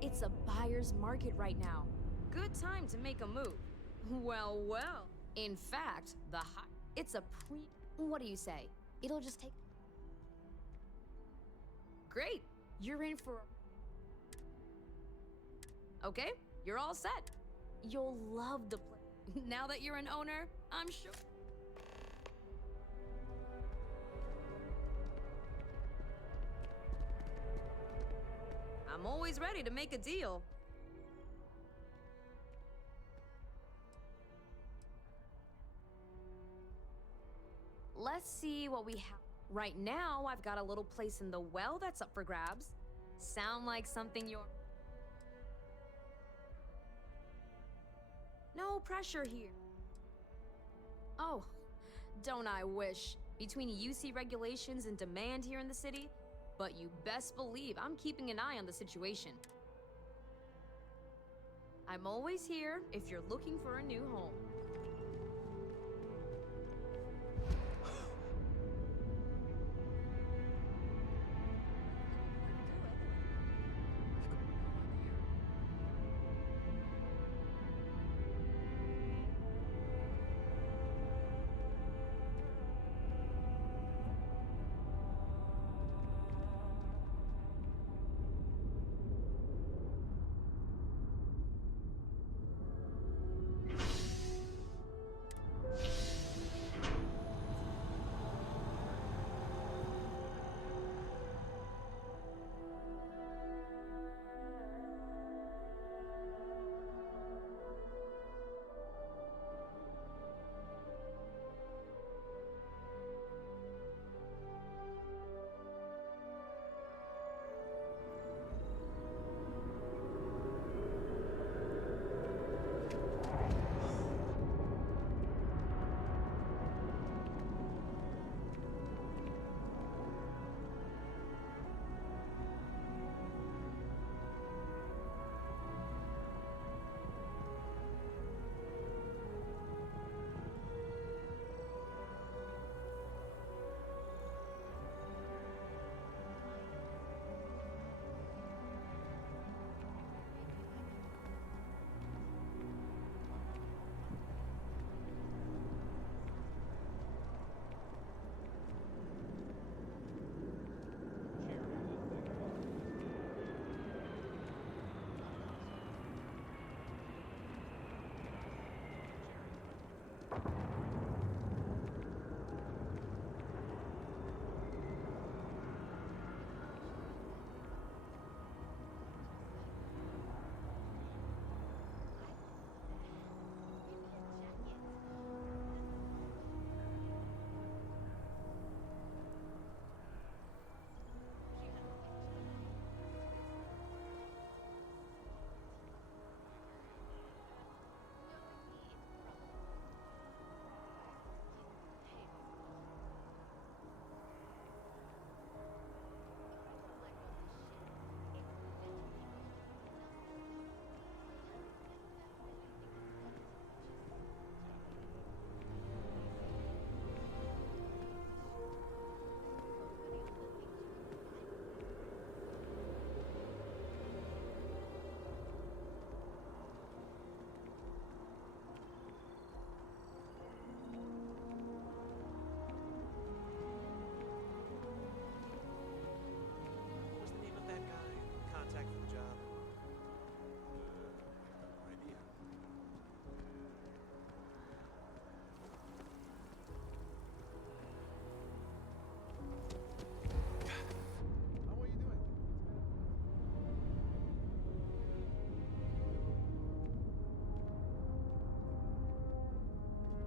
It's a buyer's market right now. Good time to make a move. Well. In fact, it's a What do you say? It'll just take... Great! You're in for... Okay, you're all set. You'll love the place. Now that you're an owner, I'm sure... I'm always ready to make a deal. Let's see what we have. Right now, I've got a little place in the well that's up for grabs. Sound like something you're... No pressure here. Oh, Don't I wish? Between UC regulations and demand here in the city? But you best believe I'm keeping an eye on the situation. I'm always here if you're looking for a new home.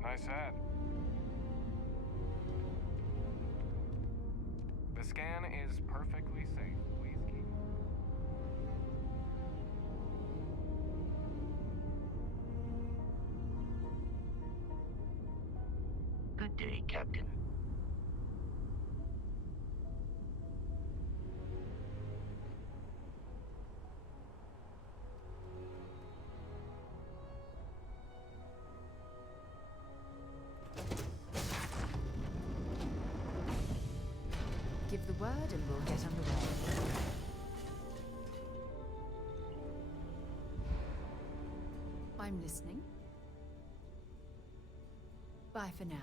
Nice ad. The scan is perfectly safe. Please keep. Good day, Captain. Give the word and we'll get underway. I'm listening. Bye for now.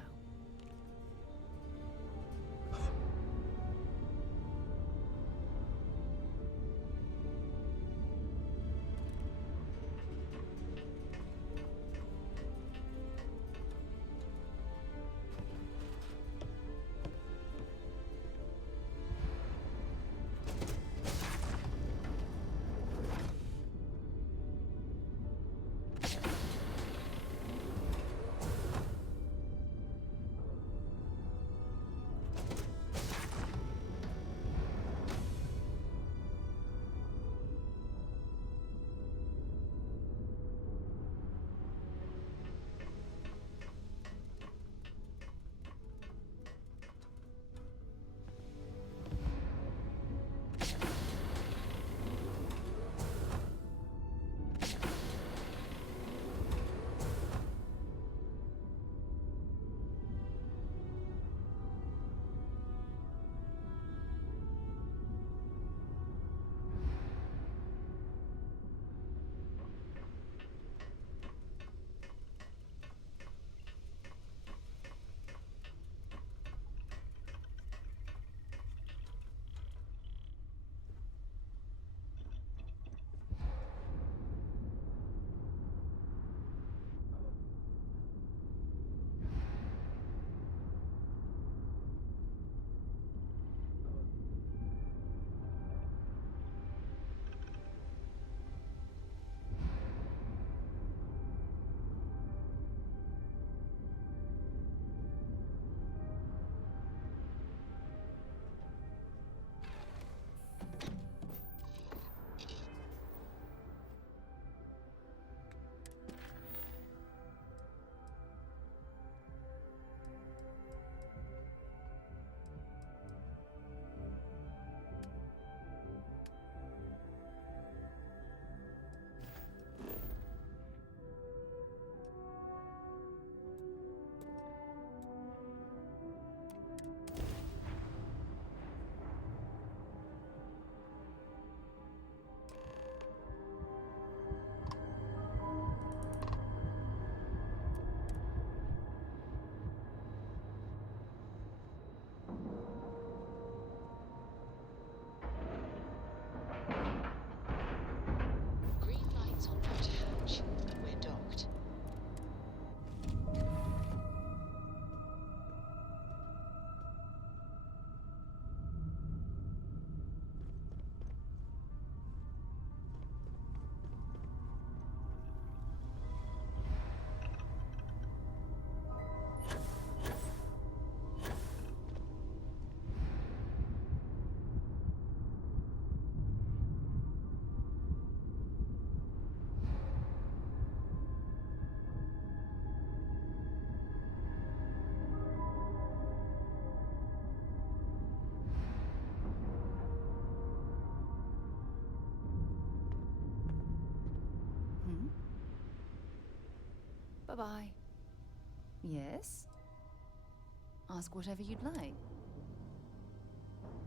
Green lights on that hatch. We're docked. Bye-bye. Yes? Ask whatever you'd like.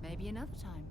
Maybe another time.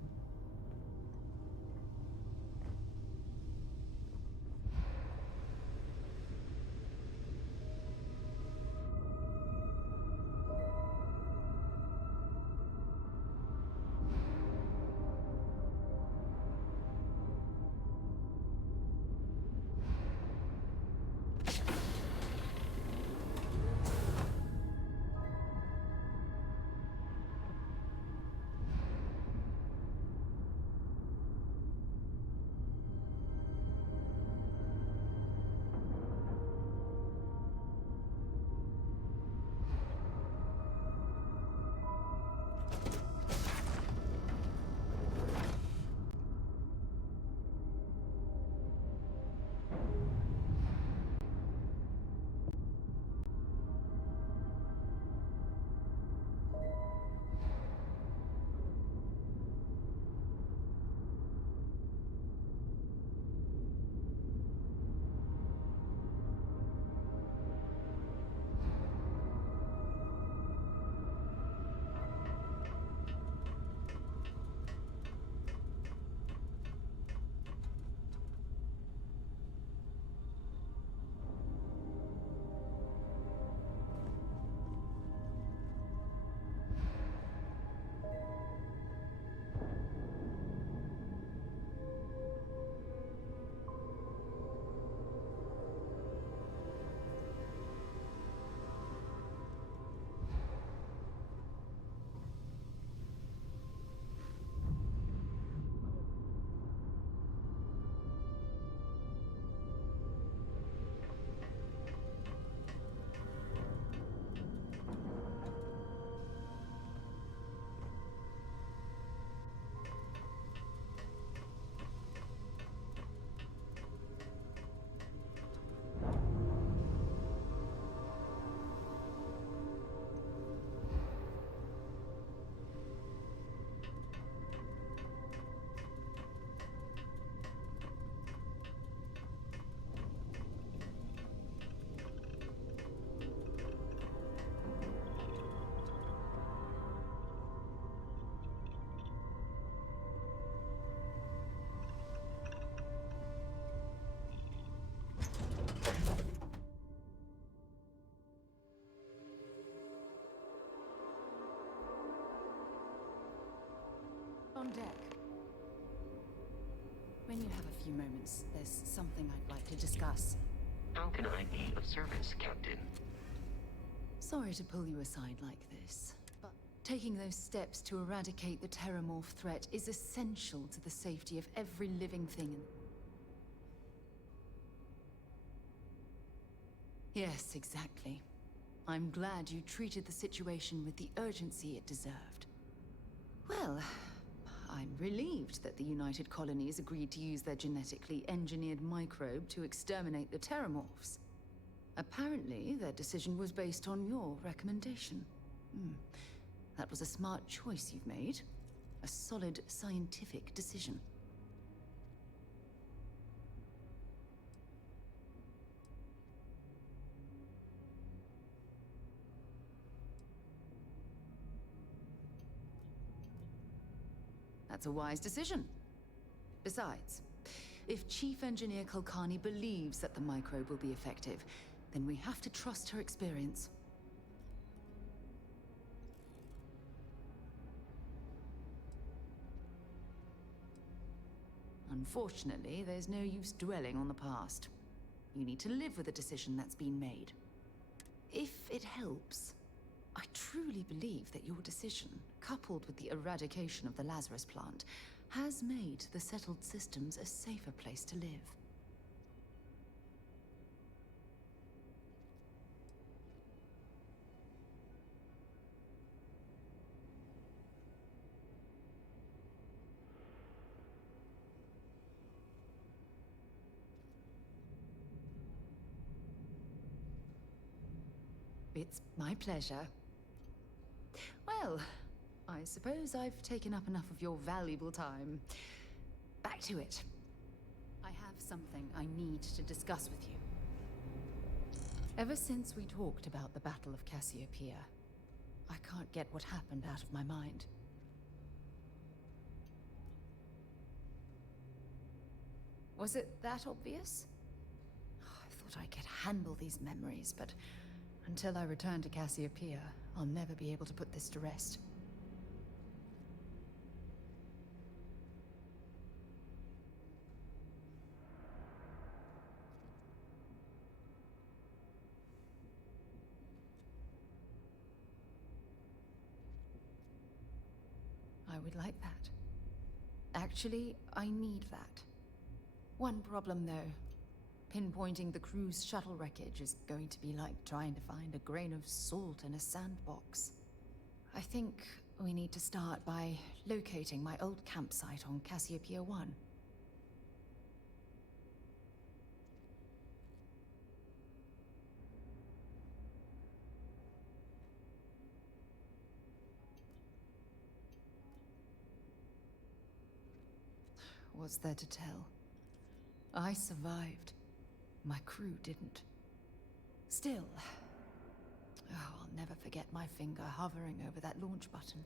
On deck. When you have a few moments, there's something I'd like to discuss. How can I be of service, Captain? Sorry to pull you aside like this, but taking those steps to eradicate the Terramorph threat is essential to the safety of every living thing in... Yes, exactly. I'm glad you treated the situation with the urgency it deserved. Well, I'm relieved that the United Colonies agreed to use their genetically engineered microbe to exterminate the Terramorphs. Apparently, their decision was based on your recommendation. That was a smart choice you've made. A solid scientific decision. That's a wise decision. Besides, if Chief Engineer Kulkarni believes that the microbe will be effective, then we have to trust her experience. Unfortunately, there's no use dwelling on the past. You need to live with the decision that's been made. If it helps, I truly believe that your decision, coupled with the eradication of the Lazarus plant, has made the settled systems a safer place to live. It's my pleasure. Well, I suppose I've taken up enough of your valuable time. Back to it. I have something I need to discuss with you. Ever since we talked about the Battle of Cassiopeia, I can't get what happened out of my mind. Was it that obvious? I thought I could handle these memories, but until I return to Cassiopeia, I'll never be able to put this to rest. I would like that. Actually, I need that. One problem, though. Pinpointing the crew's shuttle wreckage is going to be like trying to find a grain of salt in a sandbox. I think we need to start by locating my old campsite on Cassiopeia 1. What's there to tell? I survived. My crew didn't. Still, I'll never forget my finger hovering over that launch button.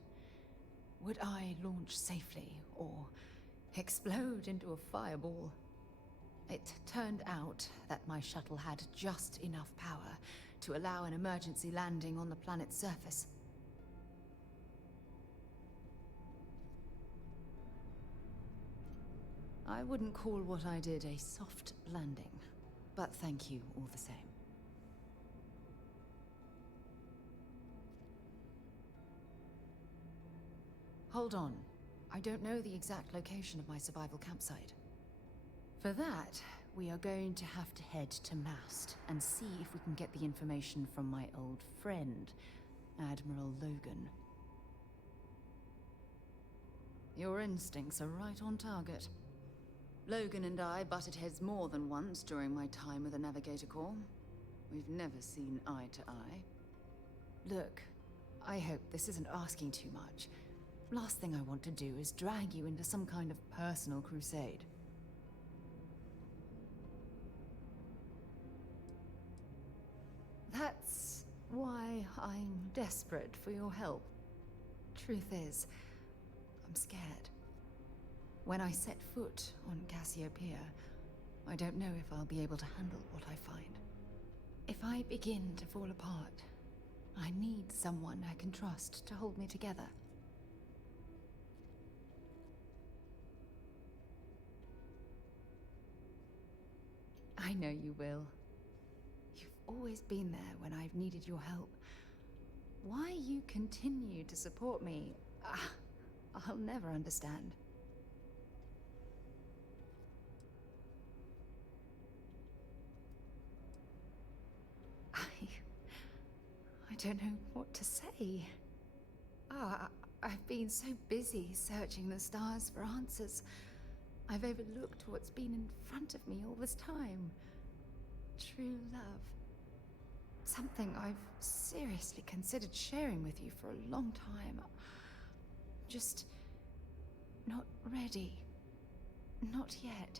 Would I launch safely, or explode into a fireball? It turned out that my shuttle had just enough power to allow an emergency landing on the planet's surface. I wouldn't call what I did a soft landing, but thank you all the same. Hold on. I don't know the exact location of my survival campsite. For that, we are going to have to head to Mast and see if we can get the information from my old friend, Admiral Logan. Your instincts are right on target. Logan and I butted heads more than once during my time with the Navigator Corps. We've never seen eye to eye. Look, I hope this isn't asking too much. Last thing I want to do is drag you into some kind of personal crusade. That's why I'm desperate for your help. Truth is, I'm scared. When I set foot on Cassiopeia, I don't know if I'll be able to handle what I find. If I begin to fall apart, I need someone I can trust to hold me together. I know you will. You've always been there when I've needed your help. Why you continue to support me, I'll never understand. I don't know what to say. I've been so busy searching the stars for answers. I've overlooked what's been in front of me all this time. True love. Something I've seriously considered sharing with you for a long time. Just not ready. Not yet.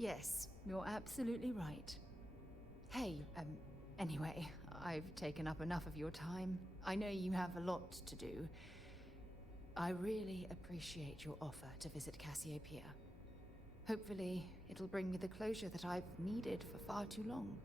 Yes, you're absolutely right. Hey, anyway, I've taken up enough of your time. I know you have a lot to do. I really appreciate your offer to visit Cassiopeia. Hopefully, it'll bring me the closure that I've needed for far too long.